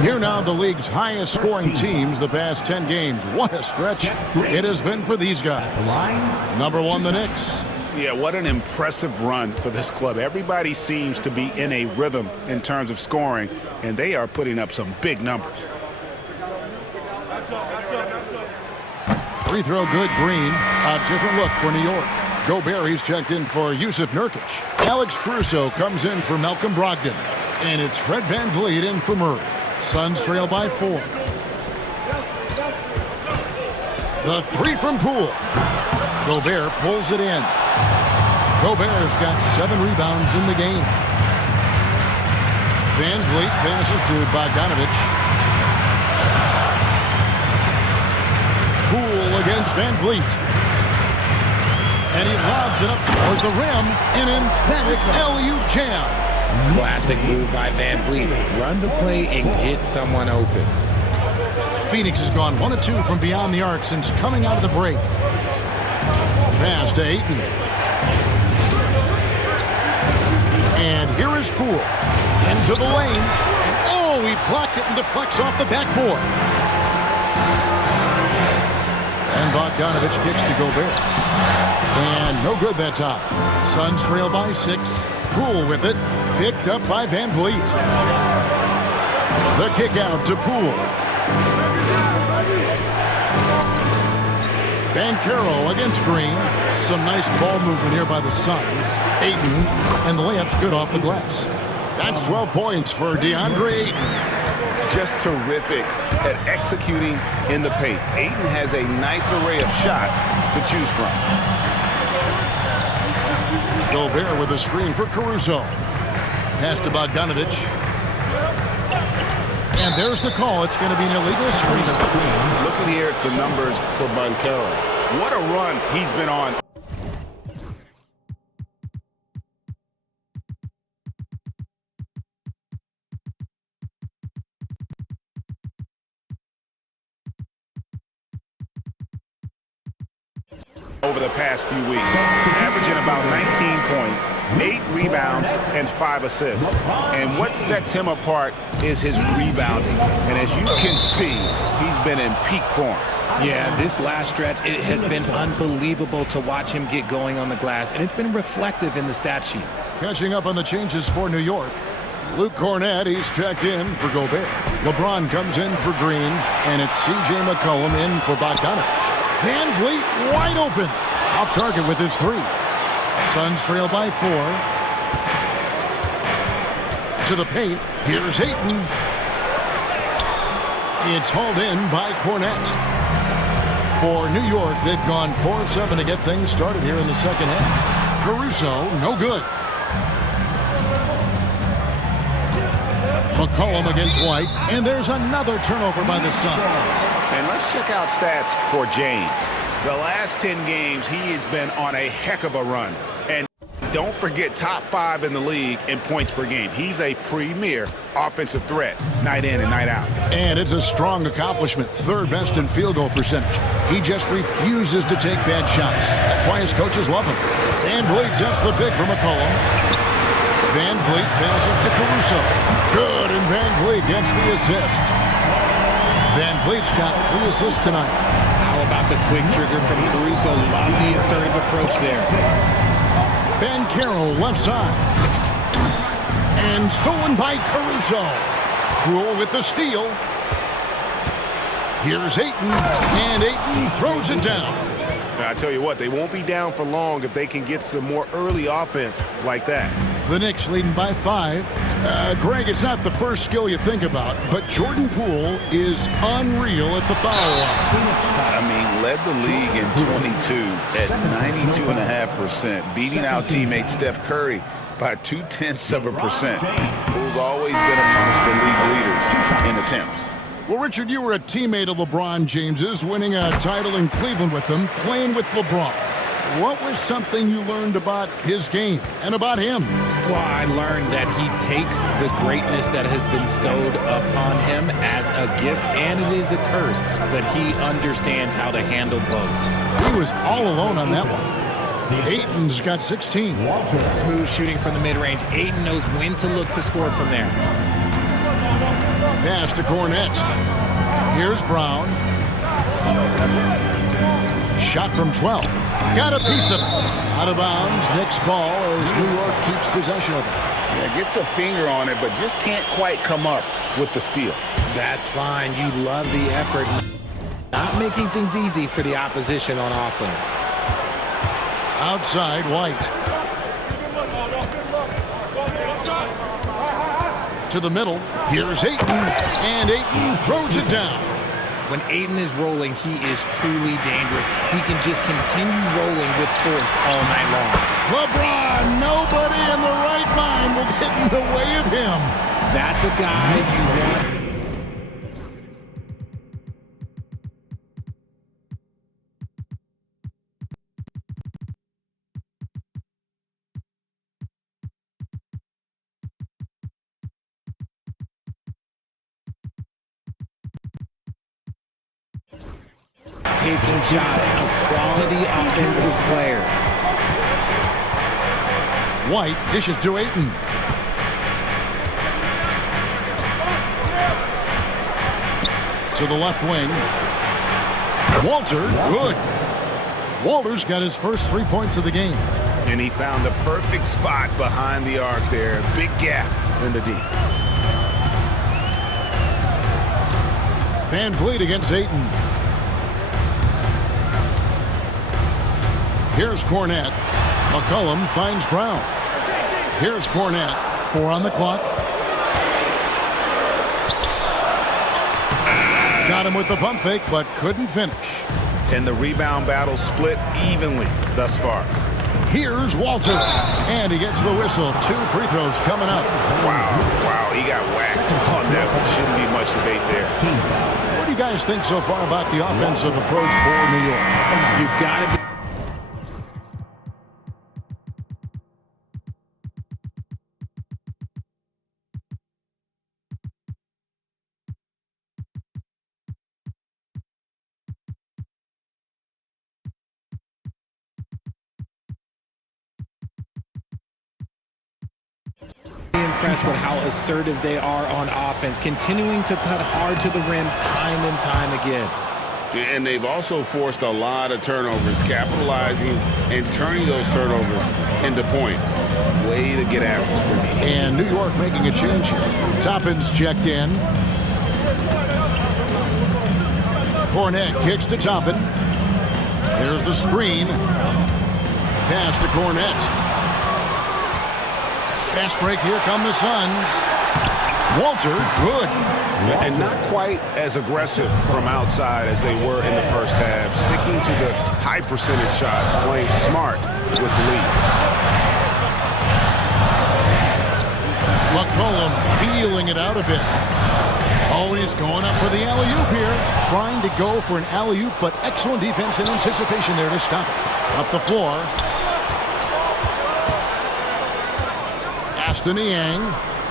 Here now the league's highest scoring teams the past 10 games. What a stretch it has been for these guys. Number 1, the Knicks. Yeah, what an impressive run for this club. Everybody seems to be in a rhythm in terms of scoring, and they are putting up some big numbers. Free throw good, Green. A different look for New York. Gobert, he's checked in for Yusuf Nurkic. Alex Caruso comes in for Malcolm Brogdon. And it's Fred VanVleet in for Murray. Suns trail by 4. The 3 from Poole. Gobert pulls it in. Gobert's got 7 rebounds in the game. VanVleet passes to Bogdanovic. Poole against VanVleet. And he lobs it up toward the rim. An emphatic LU jam. Classic move by VanVleet. Run the play and get someone open. Phoenix has gone 1 of 2 from beyond the arc since coming out of the break. Pass to Ayton. And here is Poole. Into the lane. And oh, he blocked it and deflects off the backboard. And Bogdanovic kicks to Gobert. And no good that time. Suns trail by 6. Poole with it. Picked up by VanVleet. The kick out to Poole. Banchero against Green. Some nice ball movement here by the Suns. Ayton, and the layup's good off the glass. That's 12 points for DeAndre Ayton. Just terrific at executing in the paint. Ayton has a nice array of shots to choose from. Gobert with a screen for Caruso. Pass to Bogdanovic. And there's the call. It's going to be an illegal screen. Looking here at some numbers for Banchero. What a run he's been on. over the past few weeks, averaging about 19 points, 8 rebounds, and 5 assists. And what sets him apart is his rebounding. And as you can see, he's been in peak form. Yeah, this last stretch, it has been unbelievable to watch him get going on the glass, and it's been reflective in the stat sheet. Catching up on the changes for New York. Luke Cornett, he's checked in for Gobert. LeBron comes in for Green, and it's C.J. McCollum in for Bogdanovich. Van Vliet wide open. Off target with his 3. Suns trail by 4. To the paint. Here's Ayton. It's hauled in by Cornett. For New York, they've gone 4 of 7 to get things started here in the second half. Caruso, no good. McCollum against White, and there's another turnover by the Suns. And let's check out stats for James. The last 10 games, he has been on a heck of a run. And don't forget, top 5 in the league in points per game. He's a premier offensive threat, night in and night out. And it's a strong accomplishment, 3rd best in field goal percentage. He just refuses to take bad shots. That's why his coaches love him. Van Vliet sets the pick for McCollum. Van Vliet passes to Caruso. Good, and Van Vliet gets the assist. Van Vliet's got 3 assists tonight. How about the quick trigger from Caruso? Love the assertive approach there. Banchero left side. And stolen by Caruso. Krul with the steal. Here's Ayton, and Ayton throws it down. I tell you what, they won't be down for long if they can get some more early offense like that. The Knicks leading by 5. Greg, it's not the first skill you think about, but Jordan Poole is unreal at the foul line. I mean, led the league in 22 at 92.5%, beating out teammate Steph Curry by 0.2%. Poole's always been amongst the league leaders in attempts. Well, Richard, you were a teammate of LeBron James's, winning a title in Cleveland with him, playing with LeBron. What was something you learned about his game and about him? Well, I learned that he takes the greatness that has been bestowed upon him as a gift, and it is a curse, but he understands how to handle both. He was all alone on that one. Ayton's got 16. Smooth shooting from the mid-range. Ayton knows when to look to score from there. Pass to Cornett. Here's Brown. Shot from 12. Got a piece of it. Out of bounds. Knicks ball as New York keeps possession of it. Yeah, gets a finger on it, but just can't quite come up with the steal. That's fine. You love the effort. Not making things easy for the opposition on offense. Outside, White. To the middle. Here's Ayton. And Ayton throws it down. When Ayton is rolling, he is truly dangerous. He can just continue rolling with force all night long. LeBron, nobody in the right mind will get in the way of him. That's a guy you want. Taking shots, a quality offensive player. White dishes to Ayton. To the left wing. Walter, good. Walter's got his first 3 points of the game. And he found the perfect spot behind the arc there. Big gap in the D. Van Vliet against Ayton. Here's Cornett. McCollum finds Brown. Here's Cornett. 4 on the clock. Got him with the pump fake, but couldn't finish. And the rebound battle split evenly thus far. Here's Walter. And he gets the whistle. 2 free throws coming up. Wow, he got whacked on that one. Shouldn't be much debate there. What do you guys think so far about the offensive approach for New York? You've got to be impressed with how assertive they are on offense, continuing to cut hard to the rim time and time again. And they've also forced a lot of turnovers, capitalizing and turning those turnovers into points. Way to get after it. And New York making a change here. Toppin's checked in. Cornette kicks to Toppin. There's the screen. Pass to Cornette. Fast break, here come the Suns. Walter, good. And not quite as aggressive from outside as they were in the first half. Sticking to the high percentage shots, playing smart with the lead. McCollum feeling it out a bit. Oh, he's going up for the alley-oop here. Trying to go for an alley-oop, but excellent defense and anticipation there to stop it. Up the floor. Aston Niang.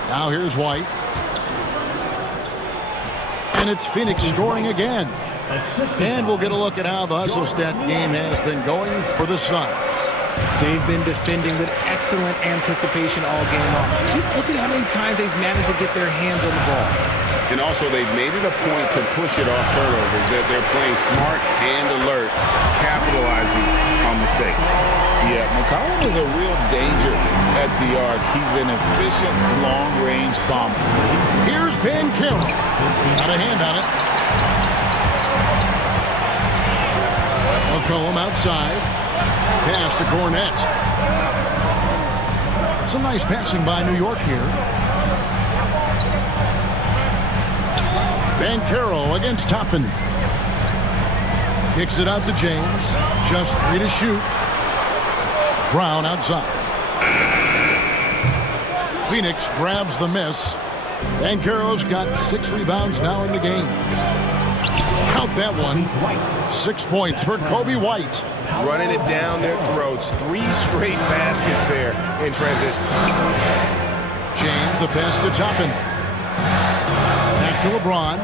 Now here's White. And it's Phoenix scoring again. And we'll get a look at how the hustle stat game has been going for the Suns. They've been defending with excellent anticipation all game long. Just look at how many times they've managed to get their hands on the ball. And also, they've made it a point to push it off turnovers, that they're playing smart and alert, capitalizing on mistakes. Yeah, McCollum is a real danger at the arc. He's an efficient long-range bomber. Here's Banchero. Got a hand on it. McCollum outside. Pass to Cornette. Some nice passing by New York here. Banchero against Toppin. Kicks it out to James. Just 3 to shoot. Brown outside. Phoenix grabs the miss. Banchero's got 6 rebounds now in the game. Count that one. 6 points for Kobe White. Running it down their throats. 3 straight baskets there in transition. James, the pass to Toppin. Back to LeBron.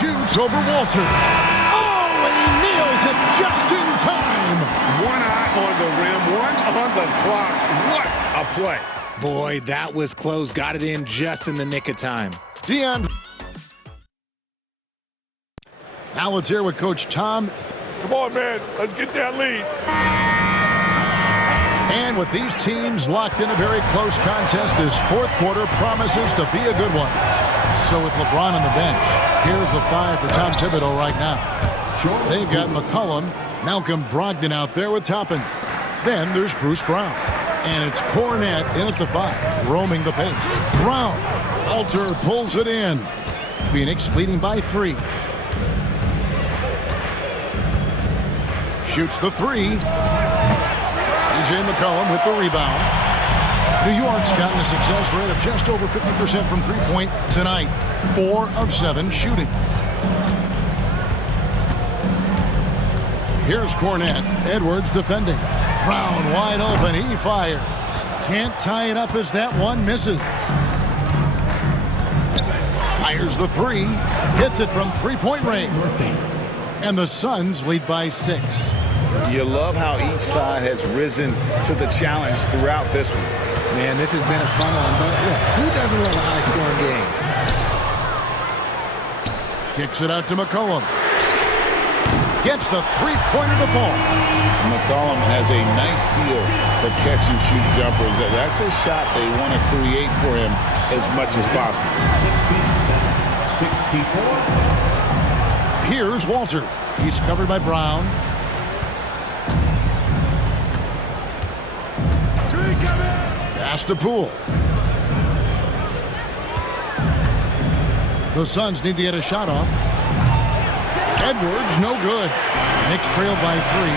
Shoots over Walter. Oh, and he nails it just in time. 1 eye on the rim, 1 on the clock. What a play. Boy, that was close. Got it in just in the nick of time. Deion. Now let's hear what Coach Tom. Come on, man. Let's get that lead. And with these teams locked in a very close contest, this fourth quarter promises to be a good one. So with LeBron on the bench, here's the 5 for Tom Thibodeau right now. They've got McCollum, Malcolm Brogdon out there with Toppin. Then there's Bruce Brown. And it's Cornette in at the 5, roaming the paint. Brown. Walter pulls it in. Phoenix leading by 3. Shoots the 3. C.J. McCollum with the rebound. New York's gotten a success rate of just over 50% from three-point tonight. 4 of 7 shooting. Here's Cornette. Edwards defending. Brown wide open. He fires. Can't tie it up as that one misses. Fires the 3. Hits it from three-point range. And the Suns lead by 6. You love how each side has risen to the challenge throughout this one. Man, this has been a fun one, but look, who doesn't love a high-scoring game? Kicks it out to McCollum. Gets the three-pointer to fall. McCollum has a nice feel for catch-and-shoot jumpers. That's a shot they want to create for him as much as possible. 64. Here's Walter. He's covered by Brown. Pass to Poole. The Suns need to get a shot off. Edwards, no good. Knicks trail by 3.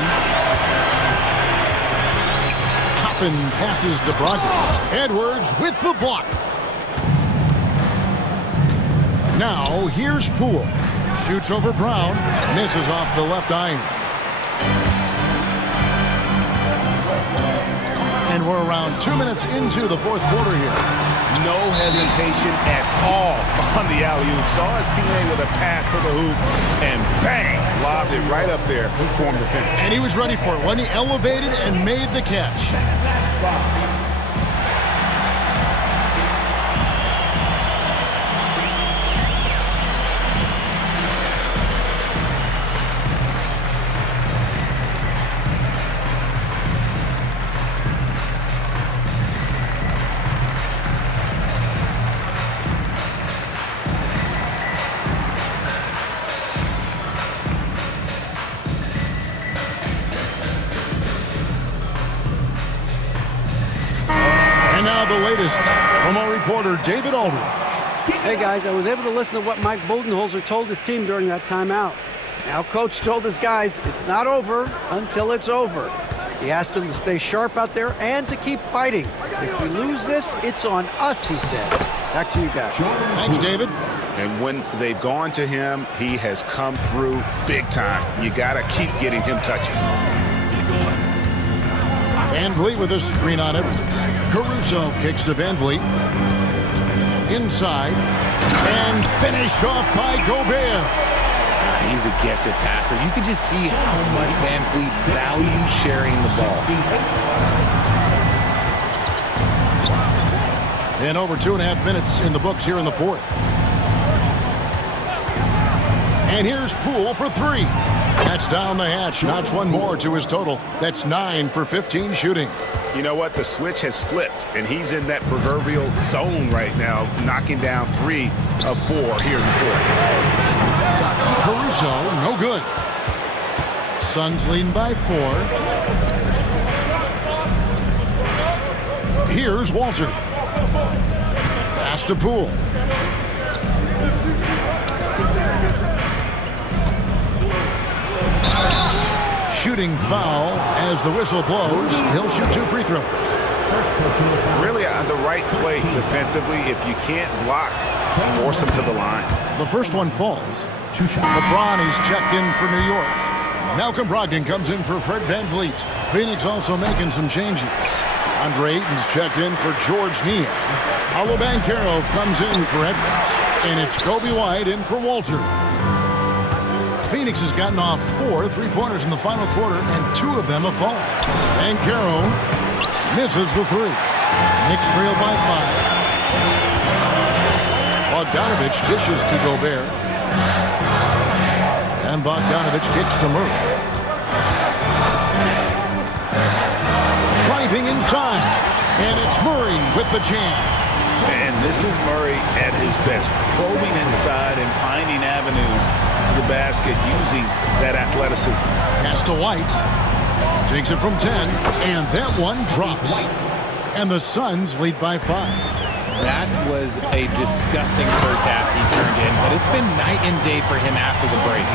Toppin passes to Brogdon. Edwards with the block. Now here's Poole. Shoots over Brown. Misses off the left iron. And we're around 2 minutes into the fourth quarter here. No hesitation at all on the alley-oop. Saw his teammate with a path to the hoop, and bang, lobbed it right up there for him to finish. And he was ready for it when he elevated and made the catch. Now the latest from our reporter, David Aldridge. Hey guys, I was able to listen to what Mike Budenholzer told his team during that timeout. Now Coach told his guys it's not over until it's over. He asked them to stay sharp out there and to keep fighting. If we lose this, it's on us, he said. Back to you guys. Thanks, David. And when they've gone to him, he has come through big time. You got to keep getting him touches. Van Vliet with a screen on Edwards. Caruso kicks to Van Vliet. Inside. And finished off by Gobert. He's a gifted passer. You can just see how much Van Vliet values sharing the ball. And over 2.5 minutes in the books here in the fourth. And here's Poole for three. That's down the hatch. Knocks one more to his total. That's 9 for 15 shooting. You know what? The switch has flipped, and he's in that proverbial zone right now, knocking down 3 of 4 here in the fourth. Caruso, no good. Suns leading by 4. Here's Walter. Pass to Poole. Shooting foul as the whistle blows. He'll shoot 2 free throws. Really on the right play defensively. If you can't block, force him to the line. The first one falls. LeBron is checked in for New York. Malcolm Brogdon comes in for Fred VanVleet. Phoenix also making some changes. Andre Ayton's checked in for George Niang. Paolo Banchero comes in for Edwards. And it's Kobe White in for Walter. Phoenix has gotten off 4 3-pointers in the final quarter, and 2 of them have fallen. Banchero misses the 3. Knicks trail by 5. Bogdanovich dishes to Gobert. And Bogdanovich kicks to Murray. Driving inside. And it's Murray with the jam. And this is Murray at his best, probing inside and finding avenues to the basket using that athleticism. Pass to White. Takes it from 10, and that one drops. And the Suns lead by 5. That was a disgusting first half he turned in, but it's been night and day for him after the break.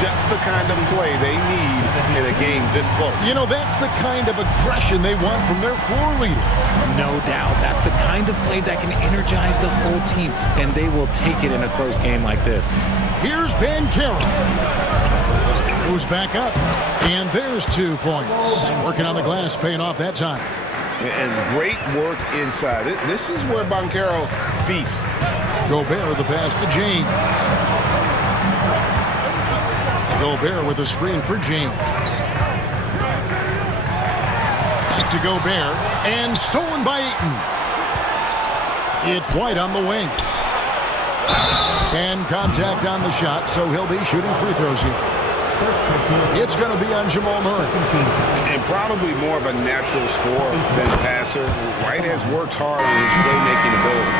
Just the kind of play they need in a game this close. You know, that's the kind of aggression they want from their floor leader. No doubt. That's the kind of play that can energize the whole team, and they will take it in a close game like this. Here's Banchero. Who's back up. And there's 2 points. Working on the glass, paying off that time. And great work inside. This is where Banchero feasts. Gobert the pass to James. Gobert with a screen for James. Back to Gobert. And stolen by Ayton. It's White on the wing. And contact on the shot, so he'll be shooting free throws here. It's going to be on Jamal Murray. And probably more of a natural scorer than passer. White has worked hard on his playmaking ability.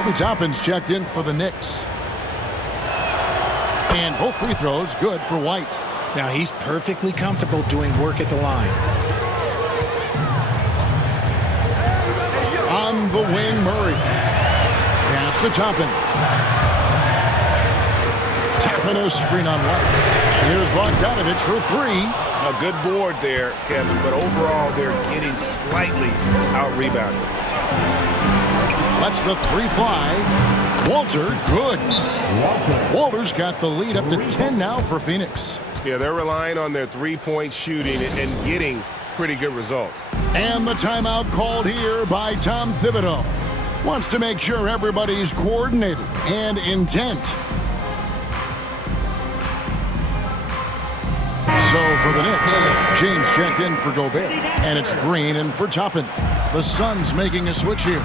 Obi Toppin's checked in for the Knicks. And both free throws good for White. Now he's perfectly comfortable doing work at the line. On the wing, Murray. Pass to Toppin. Toppin a screen on White. Here's Bogdanovich for 3. A good board there, Kevin, but overall they're getting slightly out-rebounded. Lets the 3 fly. Walter, good. Walter's got the lead up to 10 now for Phoenix. Yeah, they're relying on their 3-point shooting and getting pretty good results. And the timeout called here by Tom Thibodeau. Wants to make sure everybody's coordinated and intent. So for the Knicks, James checked in for Gobert, and it's Green in for Toppin. The Suns making a switch here.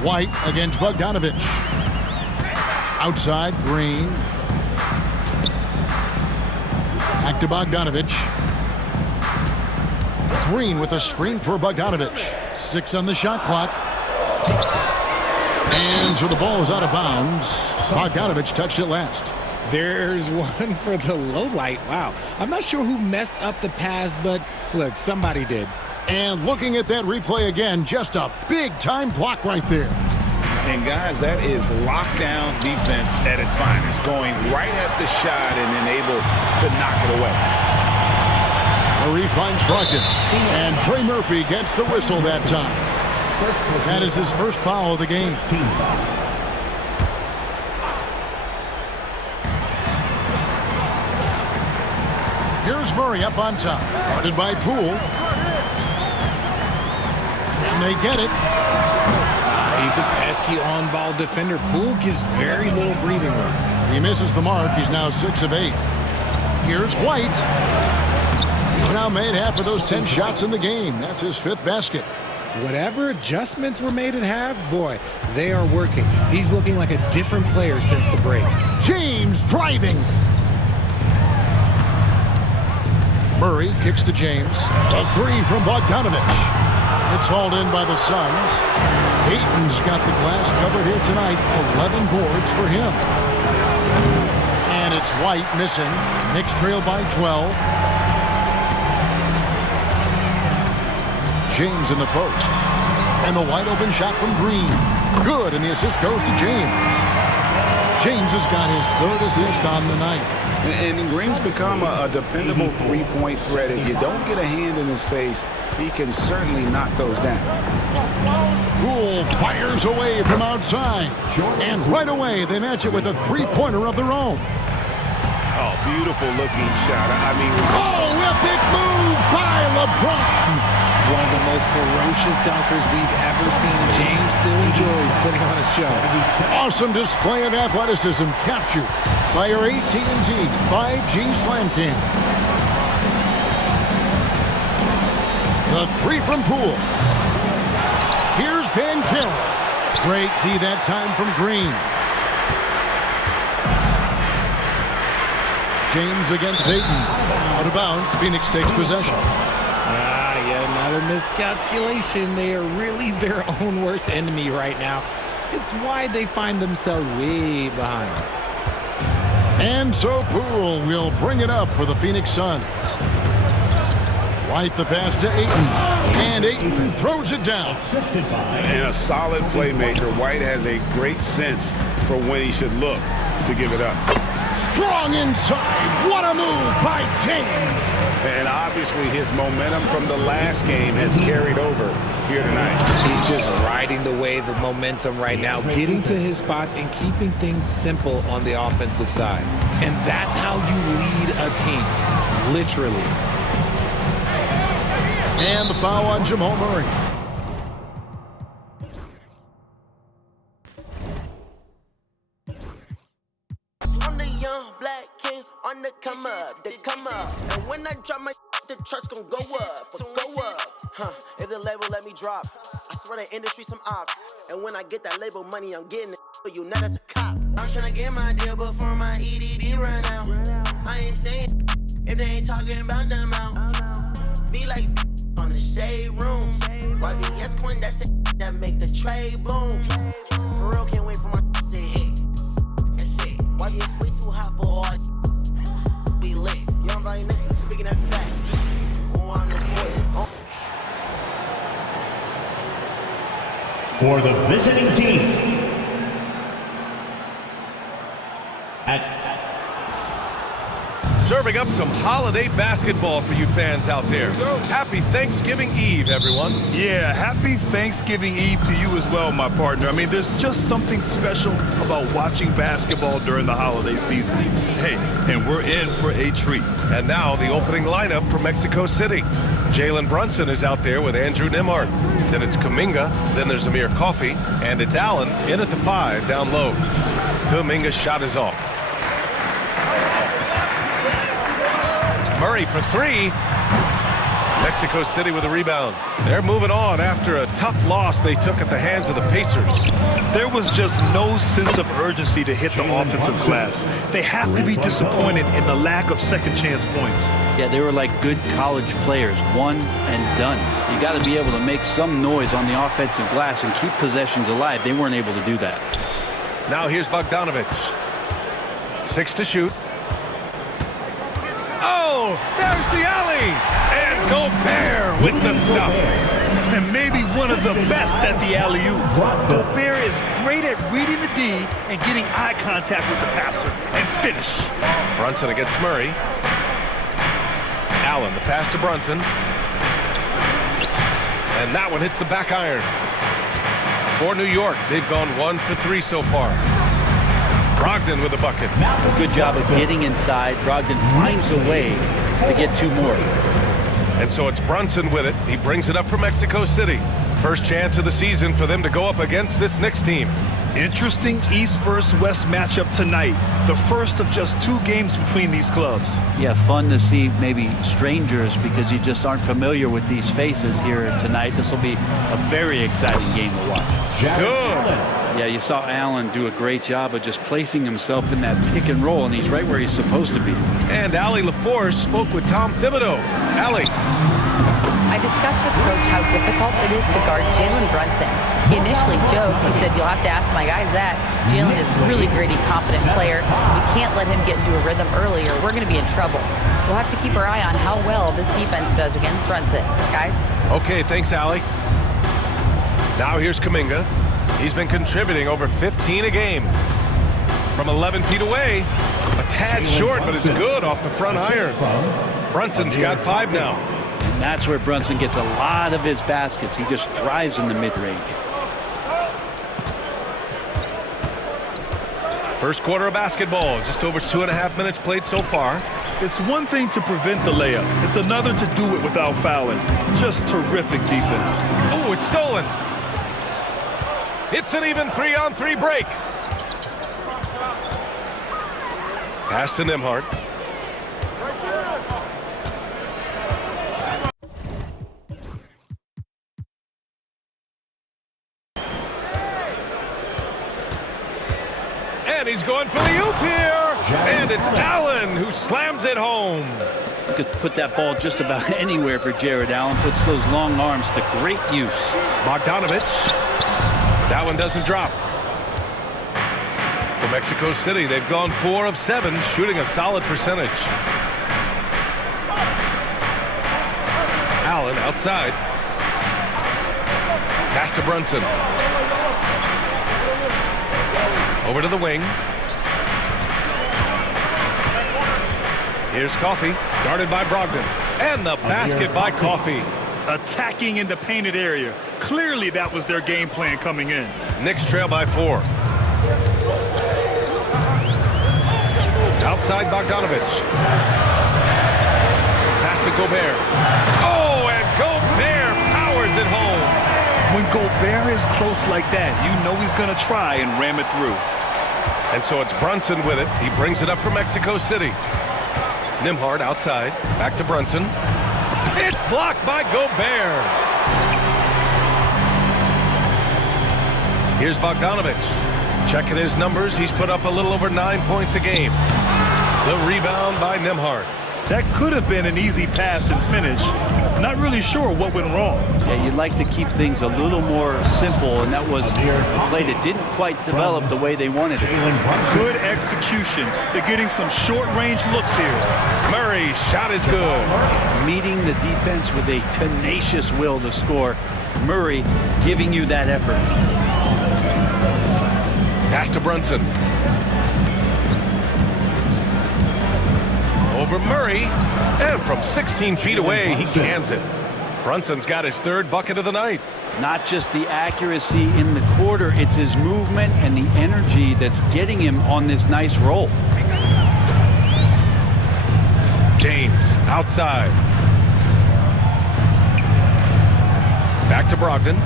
White against Bogdanovich. Outside, Green. Back to Bogdanovich. Green with a screen for Bogdanovich. 6 on the shot clock. And so the ball is out of bounds. Bogdanovich touched it last. There's one for the low light. Wow. I'm not sure who messed up the pass, but look, somebody did. And looking at that replay again, just a big-time block right there. And, guys, that is lockdown defense at its finest, going right at the shot and then able to knock it away. Murray finds Brogdon, and Trey Murphy gets the whistle that time. That is his first foul of the game. Here's Murray up on top, guarded by Poole. And they get it. He's a pesky on-ball defender. Poole gives very little breathing room. He misses the mark. He's now 6 of 8. Here's White. He's now made half of those 10 shots in the game. That's his 5th basket. Whatever adjustments were made at half, boy, they are working. He's looking like a different player since the break. James driving. Murray kicks to James. A 3 from Bogdanovich. It's hauled in by the Suns. Ayton's got the glass covered here tonight. 11 boards for him. And it's White missing. Knicks trail by 12. James in the post. And the wide open shot from Green. Good, and the assist goes to James. James has got his 3rd assist on the night. And Green's become a dependable three-point threat. If you don't get a hand in his face, he can certainly knock those down. Poole fires away from outside. And right away, they match it with a 3-pointer of their own. Oh, beautiful looking shot. I mean, oh, epic move by LeBron. One of the most ferocious dunkers we've ever seen. James still enjoys putting on a show. Awesome display of athleticism captured by our AT&T 5G Slam Cam. The 3 from Poole. Here's Banchero. Great D that time from Green. James against Ayton. Out of bounds. Phoenix takes possession. Another miscalculation. They are really their own worst enemy right now. It's why they find themselves way behind. And so Poole will bring it up for the Phoenix Suns. White the pass to Ayton. And Ayton throws it down. And a solid playmaker. White has a great sense for when he should look to give it up. Strong inside. What a move by James. And obviously his momentum from the last game has carried over here tonight. He's just riding the wave of momentum right now, getting to his spots and keeping things simple on the offensive side. And that's how you lead a team, literally. And the foul on Jamal Murray. I'm the young black king on the come up, they come up. And when I drop my the truck's gonna go up, if the label let me drop, I swear the industry some ops. And when I get that label money, I'm getting it for you, not as a cop. I'm tryna get my deal before my EDD run out. I ain't saying if they ain't talking about them out. Be like on the shade room. YVS coin, that's the that make the trade boom. For real, can't wait for my to hit. That's it. YVS way too hot for all. Be lit. Young Valley nigga, speaking that fact. For the visiting team, serving up some holiday basketball for you fans out there. Happy Thanksgiving Eve, everyone. Yeah, happy Thanksgiving Eve to you as well, my partner. I mean, there's just something special about watching basketball during the holiday season. Hey, and we're in for a treat. And now the opening lineup for Mexico City. Jalen Brunson is out there with Andrew Nembhard. Then it's Kuminga, then there's Amir Coffey, and it's Allen in at the 5 down low. Kuminga's shot is off. Murray for 3. Mexico City with a rebound. They're moving on after a tough loss they took at the hands of the Pacers. There was just no sense of urgency to hit the offensive glass. They have to be disappointed in the lack of second chance points. Yeah, they were like good college players, one and done. You got to be able to make some noise on the offensive glass and keep possessions alive. They weren't able to do that. Now here's Bogdanovich. 6 to shoot. Oh, there's the alley. And Gobert with the stuff. And maybe one of the best at the alley-oop. Gobert is great at reading the D and getting eye contact with the passer and finish. Brunson against Murray. Allen, the pass to Brunson. And that one hits the back iron. For New York, they've gone 1 for 3 so far. Brogdon with a bucket. A good job of getting inside. Brogdon finds a way to get 2 more. And so it's Brunson with it. He brings it up for Mexico City. First chance of the season for them to go up against this Knicks team. Interesting East versus West matchup tonight. The first of just 2 games between these clubs. Yeah, fun to see maybe strangers because you just aren't familiar with these faces here tonight. This will be a very exciting game to watch. Good. Yeah, you saw Allen do a great job of just placing himself in that pick and roll, and he's right where he's supposed to be. And Allie LaForce spoke with Tom Thibodeau. Allie. I discussed with Coach how difficult it is to guard Jalen Brunson. He initially joked. He said, "You'll have to ask my guys that." Jalen is really gritty, confident player. We can't let him get into a rhythm early or we're going to be in trouble. We'll have to keep our eye on how well this defense does against Brunson. Guys? Okay, thanks, Allie. Now here's Kuminga. He's been contributing over 15 a game. From 11 feet away, a tad short, but it's good off the front iron. Brunson's got 5 now. And that's where Brunson gets a lot of his baskets. He just thrives in the mid-range. First quarter of basketball, just over 2.5 minutes played so far. It's one thing to prevent the layup. It's another to do it without fouling. Just terrific defense. Oh, it's stolen. It's an even 3-on-3 break. Pass to Nembhard. And he's going for the oop here. And it's Allen who slams it home. You could put that ball just about anywhere for Jared Allen. Puts those long arms to great use. Bogdanovich. That one doesn't drop. For Mexico City, they've gone 4 of 7, shooting a solid percentage. Allen outside. Pass to Brunson. Over to the wing. Here's Coffey, guarded by Brogdon. And the basket by Coffey. Attacking in the painted area. Clearly that was their game plan coming in. Knicks trail by 4. Outside Bogdanovich. Pass to Gobert. Oh, and Gobert powers it home. When Gobert is close like that, you know he's going to try and ram it through. And so it's Brunson with it. He brings it up for Mexico City. Nembhard outside. Back to Brunson. It's blocked by Gobert. Here's Bogdanovich. Checking his numbers. He's put up a little over 9 points a game. The rebound by Nembhard. That could have been an easy pass and finish. Not really sure what went wrong. Yeah, you'd like to keep things a little more simple, and that was a play that didn't quite develop the way they wanted it. Good execution. They're getting some short-range looks here. Murray's shot is good. Meeting the defense with a tenacious will to score. Murray giving you that effort. Pass to Brunson. Over Murray, and from 16 feet away, he cans it. Brunson's got his 3rd bucket of the night. Not just the accuracy in the quarter, it's his movement and the energy that's getting him on this nice roll. James, outside. Back to Brogdon.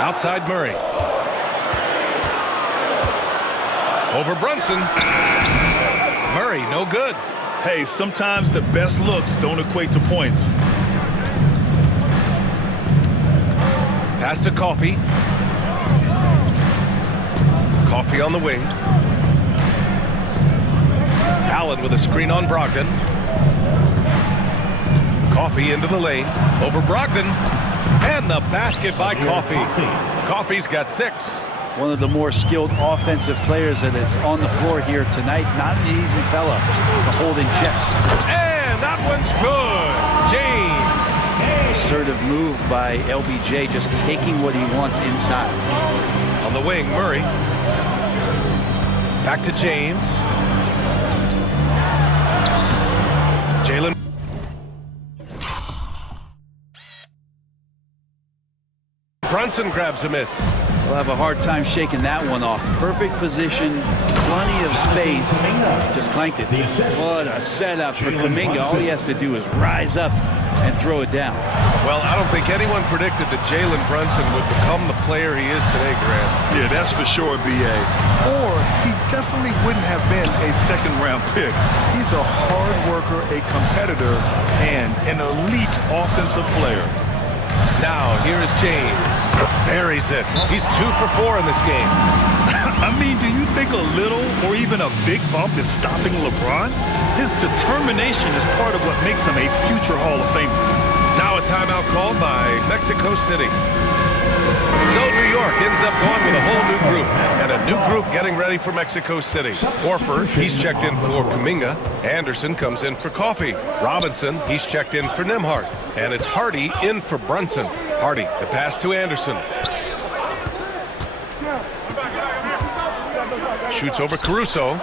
Outside Murray. Over Brunson. Murray, no good. Hey, sometimes the best looks don't equate to points. Pass to Coffey. Coffey on the wing. Allen with a screen on Brogdon. Coffey into the lane. Over Brogdon. And the basket by Coffey. Coffey's got 6. one of the more skilled offensive players that is on the floor here tonight. Not an easy fella to hold in check. And that one's good. James. Assertive move by LBJ, just taking what he wants inside. On the wing, Murray. Back to James. Jalen. Brunson grabs a miss. We'll have a hard time shaking that one off. Perfect position, plenty of space. Just clanked it. What a setup for Kuminga. All he has to do is rise up and throw it down. Well, I don't think anyone predicted that Jalen Brunson would become the player he is today, Grant. Yeah, that's for sure, B.A. Or he definitely wouldn't have been a second-round pick. He's a hard worker, a competitor, and an elite offensive player. Now, here is James. Buries it. He's 2 for 4 in this game. I mean, do you think a little or even a big bump is stopping LeBron? His determination is part of what makes him a future Hall of Famer. Now a timeout called by Mexico City. So New York ends up going with a whole new group, and a new group getting ready for Mexico City. Horford, he's checked in for Kuminga. Anderson comes in for Coffee. Robinson, he's checked in for Nembhard. And it's Hardy in for Brunson. Hardy, the pass to Anderson. Shoots over Caruso.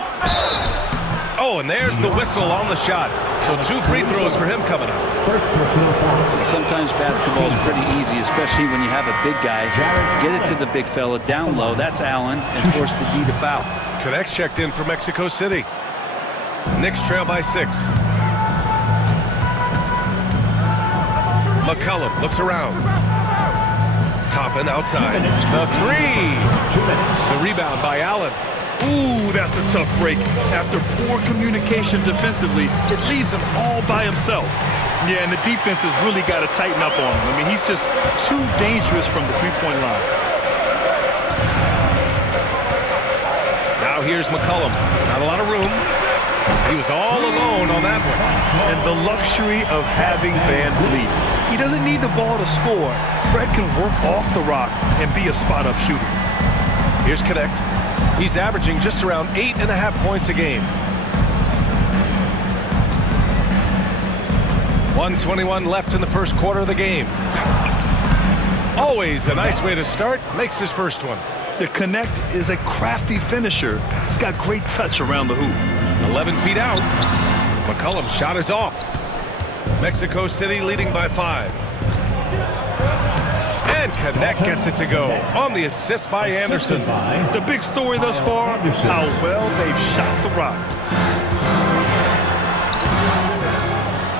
Oh, and there's the whistle on the shot. So 2 free throws for him coming up. Sometimes basketball is pretty easy, especially when you have a big guy. Get it to the big fella down low. That's Allen, and force the D to foul. Connects checked in for Mexico City. Knicks trail by 6. McCollum looks around. Toppin outside. The 3. The rebound by Allen. Ooh, that's a tough break. After poor communication defensively, it leaves him all by himself. Yeah, and the defense has really got to tighten up on him. I mean, he's just too dangerous from the three-point line. Now here's McCollum. Not a lot of room. He was all alone on that one. And the luxury of having Van Vliet. He doesn't need the ball to score. Fred can work off the rock and be a spot-up shooter. Here's Connect. He's averaging just around 8.5 points a game. 1:21 left in the first quarter of the game. Always a nice way to start. Makes his first one. The Connect is a crafty finisher. He's got great touch around the hoop. 11 feet out. McCollum's shot is off. Mexico City leading by 5. And Connect gets it to go on the assist by Anderson. The big story thus far, how well they've shot the rock.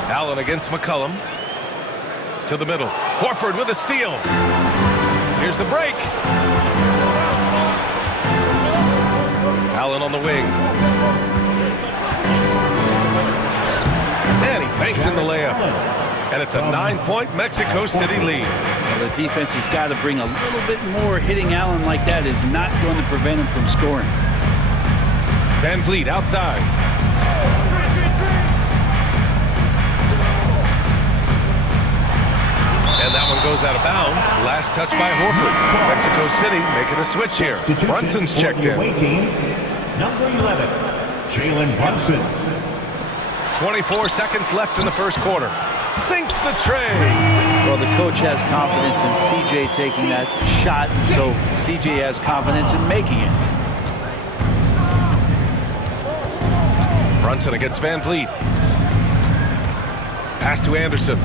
Allen against McCollum. To the middle. Horford with a steal. Here's the break. Allen on the wing. And he banks in the layup. And it's a 9-point Mexico City lead. Well, the defense has got to bring a little bit more. Hitting Allen like that is not going to prevent him from scoring. Van Vliet outside. And that one goes out of bounds. Last touch by Horford. Mexico City making a switch here. Brunson's checked in. Number 11, Jalen Brunson. 24 seconds left in the first quarter. Sinks the tray. Well, the coach has confidence in CJ taking that shot, so CJ has confidence in making it. Brunson against Van Vliet. Pass to Anderson.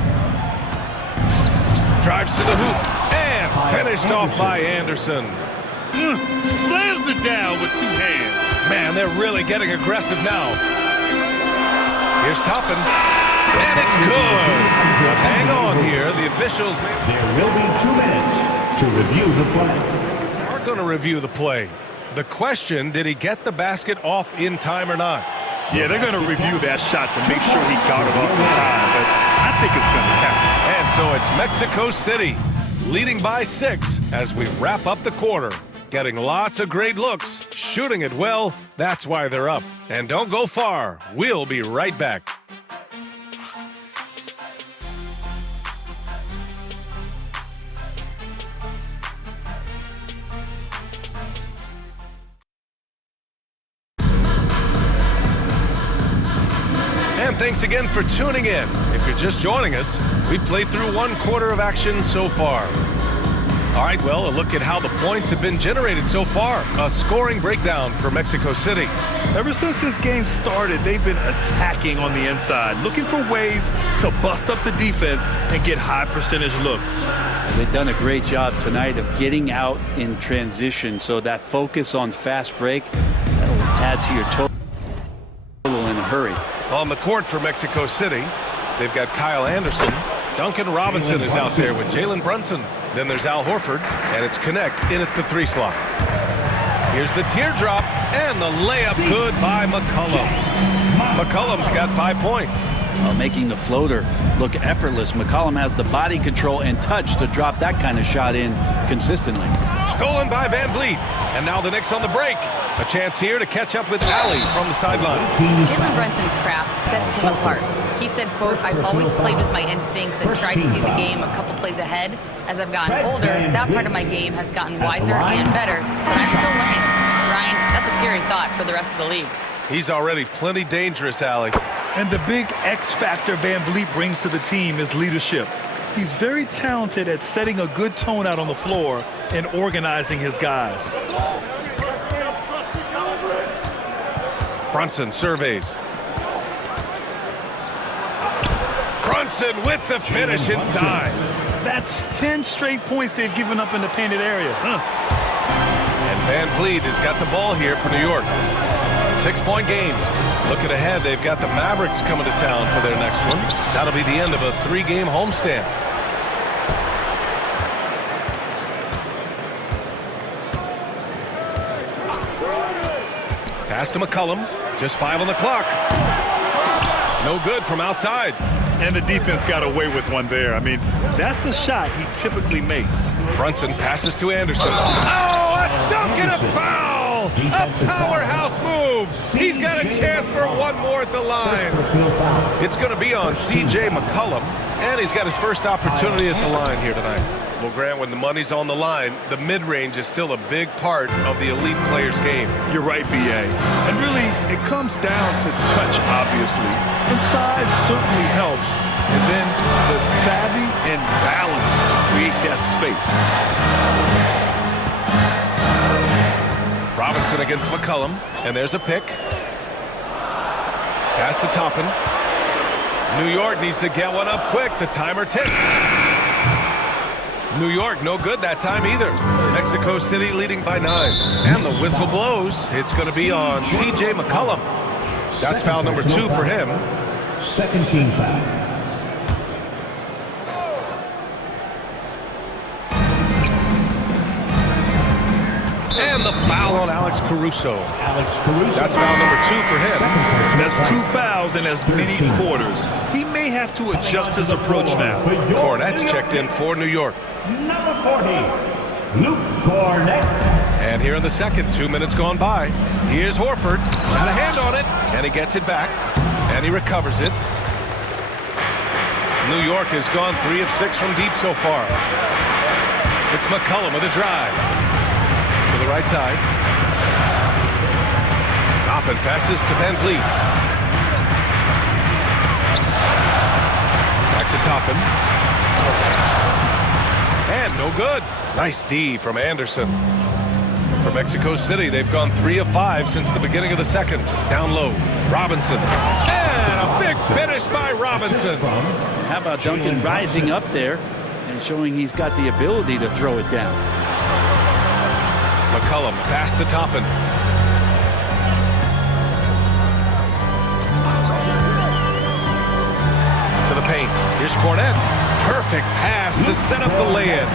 Drives to the hoop. And finished off by Anderson. Slams it down with 2 hands. Man, they're really getting aggressive now. Here's Toppin. And it's good. Hang on here. The officials. There will be 2 minutes to review the play. We're going to review the play. The question, did he get the basket off in time or not? Yeah, they're going to review that shot to make sure he got it off in time, but I think it's going to count. And so it's Mexico City leading by 6 as we wrap up the quarter. Getting lots of great looks, shooting it well, that's why they're up. And don't go far, we'll be right back. and thanks again for tuning in. If you're just joining us, we played through 1 quarter of action so far. All right, well, a look at how the points have been generated so far. A scoring breakdown for Mexico City. Ever since this game started, they've been attacking on the inside, looking for ways to bust up the defense and get high percentage looks. They've done a great job tonight of getting out in transition, so that focus on fast break, that'll add to your total in a hurry. On the court for Mexico City, they've got Kyle Anderson. Duncan Robinson is out there with Jalen Brunson. Then there's Al Horford, and it's Connect in at the 3 slot. Here's the teardrop, and the layup good by McCollum. McCollum's got 5 points. Making the floater look effortless. McCollum has the body control and touch to drop that kind of shot in consistently. Stolen by Van Vliet. And now the Knicks on the break. A chance here to catch up with Allie from the sideline. Jalen Brunson's craft sets him apart. He said, quote, "I've always played with my instincts and tried to see the game a couple plays ahead. As I've gotten older, that part of my game has gotten wiser and better, but I'm still learning." Ryan, that's a scary thought for the rest of the league. He's already plenty dangerous, Allie. And the big X factor Van Vliet brings to the team is leadership. He's very talented at setting a good tone out on the floor and organizing his guys. Brunson surveys. Brunson with the finish inside. That's 10 straight points they've given up in the painted area. And Van Vliet has got the ball here for New York. 6-point game. Looking ahead, they've got the Mavericks coming to town for their next one. That'll be the end of a 3-game homestand. Pass to McCollum. Just 5 on the clock. No good from outside. And the defense got away with one there. I mean, that's a shot he typically makes. Brunson passes to Anderson. Oh, a dunk and a foul! A powerhouse move. He's got a chance for one more at the line. It's going to be on C.J. McCollum, and he's got his first opportunity at the line here tonight. Well, Grant, when the money's on the line, the mid-range is still a big part of the elite player's game. You're right, B.A. And really, it comes down to touch, obviously. And size certainly helps. And then the savvy and balance to create that space. Robinson against McCollum, and there's a pick. Pass to Toppin. New York needs to get one up quick. The timer ticks. New York no good that time either. Mexico City leading by 9. And the whistle blows. It's going to be on C.J. McCollum. That's foul number 2 for him. Second team foul. And the foul on Alex Caruso. That's foul number 2 for him. That's 2 fouls in as many quarters. He may have to adjust his approach now. Cornette's checked in for New York. Number 40, Luke Cornette. And here in the second, 2 minutes gone by. Here's Horford. Got a hand on it. And he gets it back. And he recovers it. New York has gone 3 of 6 from deep so far. It's McCollum with a drive. To the right side. Toppin passes to Van Vliet. Back to Toppin. And no good. Nice D from Anderson. For Mexico City, they've gone 3 of 5 since the beginning of the second. Down low, Robinson. And a big finish by Robinson. How about Duncan rising up there and showing he's got the ability to throw it down. McCollum, pass to Toppin. To the paint. Here's Cornette. Perfect pass to set up the lay-in.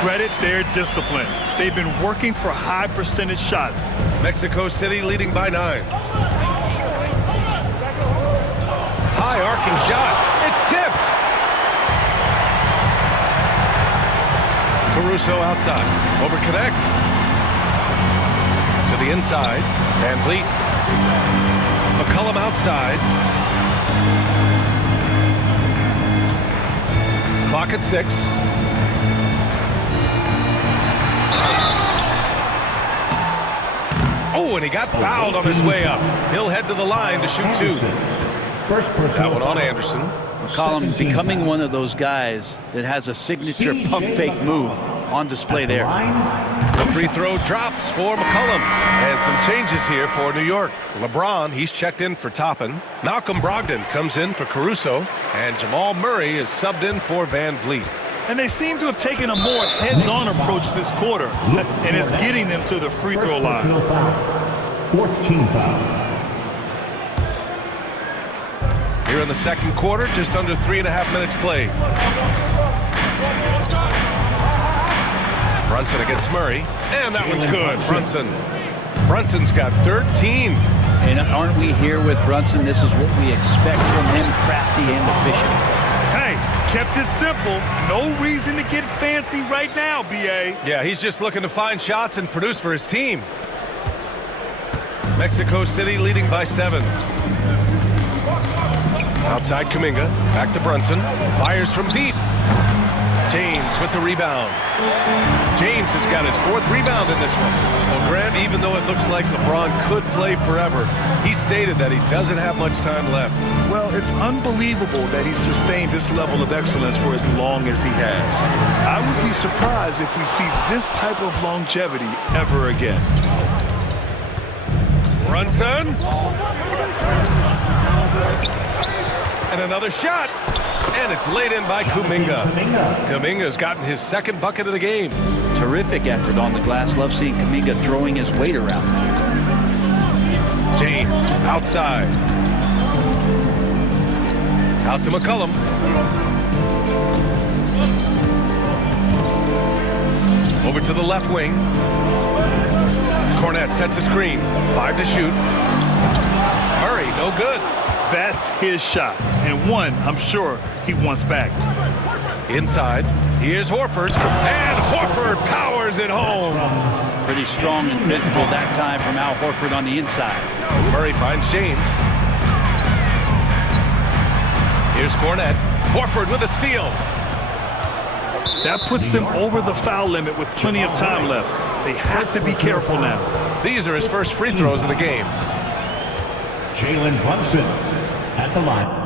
Credit their discipline. They've been working for high percentage shots. Mexico City leading by 9. High arcing shot. It's tipped. Caruso outside. Over Connect. To the inside. Van Vliet. McCollum outside. Clock at 6. Oh, and he got fouled on his way up. He'll head to the line to shoot 2. First personal That one on foul. Anderson. McCollum becoming one of those guys that has a signature pump fake move on display there. The free throw drops for McCollum. And some changes here for New York. LeBron, he's checked in for Toppin. Malcolm Brogdon comes in for Caruso. And Jamal Murray is subbed in for Van Vliet. And they seem to have taken a more heads-on approach this quarter. And it's getting them to the free throw line. Fourth team foul. Here in the second quarter, just under 3.5 minutes played. Brunson against Murray, and that one's good. Brunson's got 13. And aren't we here with Brunson? This is what we expect from him, crafty and efficient. Hey, kept it simple. No reason to get fancy right now, B.A. Yeah, he's just looking to find shots and produce for his team. Mexico City leading by 7. Outside Kuminga, back to Brunson, fires from deep. James with the rebound. James has got his 4th rebound in this one. Well, Grant, even though it looks like LeBron could play forever, he stated that he doesn't have much time left. Well, it's unbelievable that he's sustained this level of excellence for as long as he has. I would be surprised if we see this type of longevity ever again. Brunson. And another shot. And it's laid in by Kuminga. Kuminga's gotten his 2nd bucket of the game. Terrific effort on the glass. Love seeing Kuminga throwing his weight around. James outside. Out to McCollum. Over to the left wing. Cornette sets a screen. 5 to shoot. Murray, no good. That's his shot, and one I'm sure he wants back. Inside, here's Horford, and Horford powers it home. Pretty strong and physical that time from Al Horford on the inside. Murray finds James. Here's Cornette. Horford with a steal. That puts them over the foul limit with plenty of time left. They have to be careful now. These are his first free throws of the game. Jalen Brunson at the line.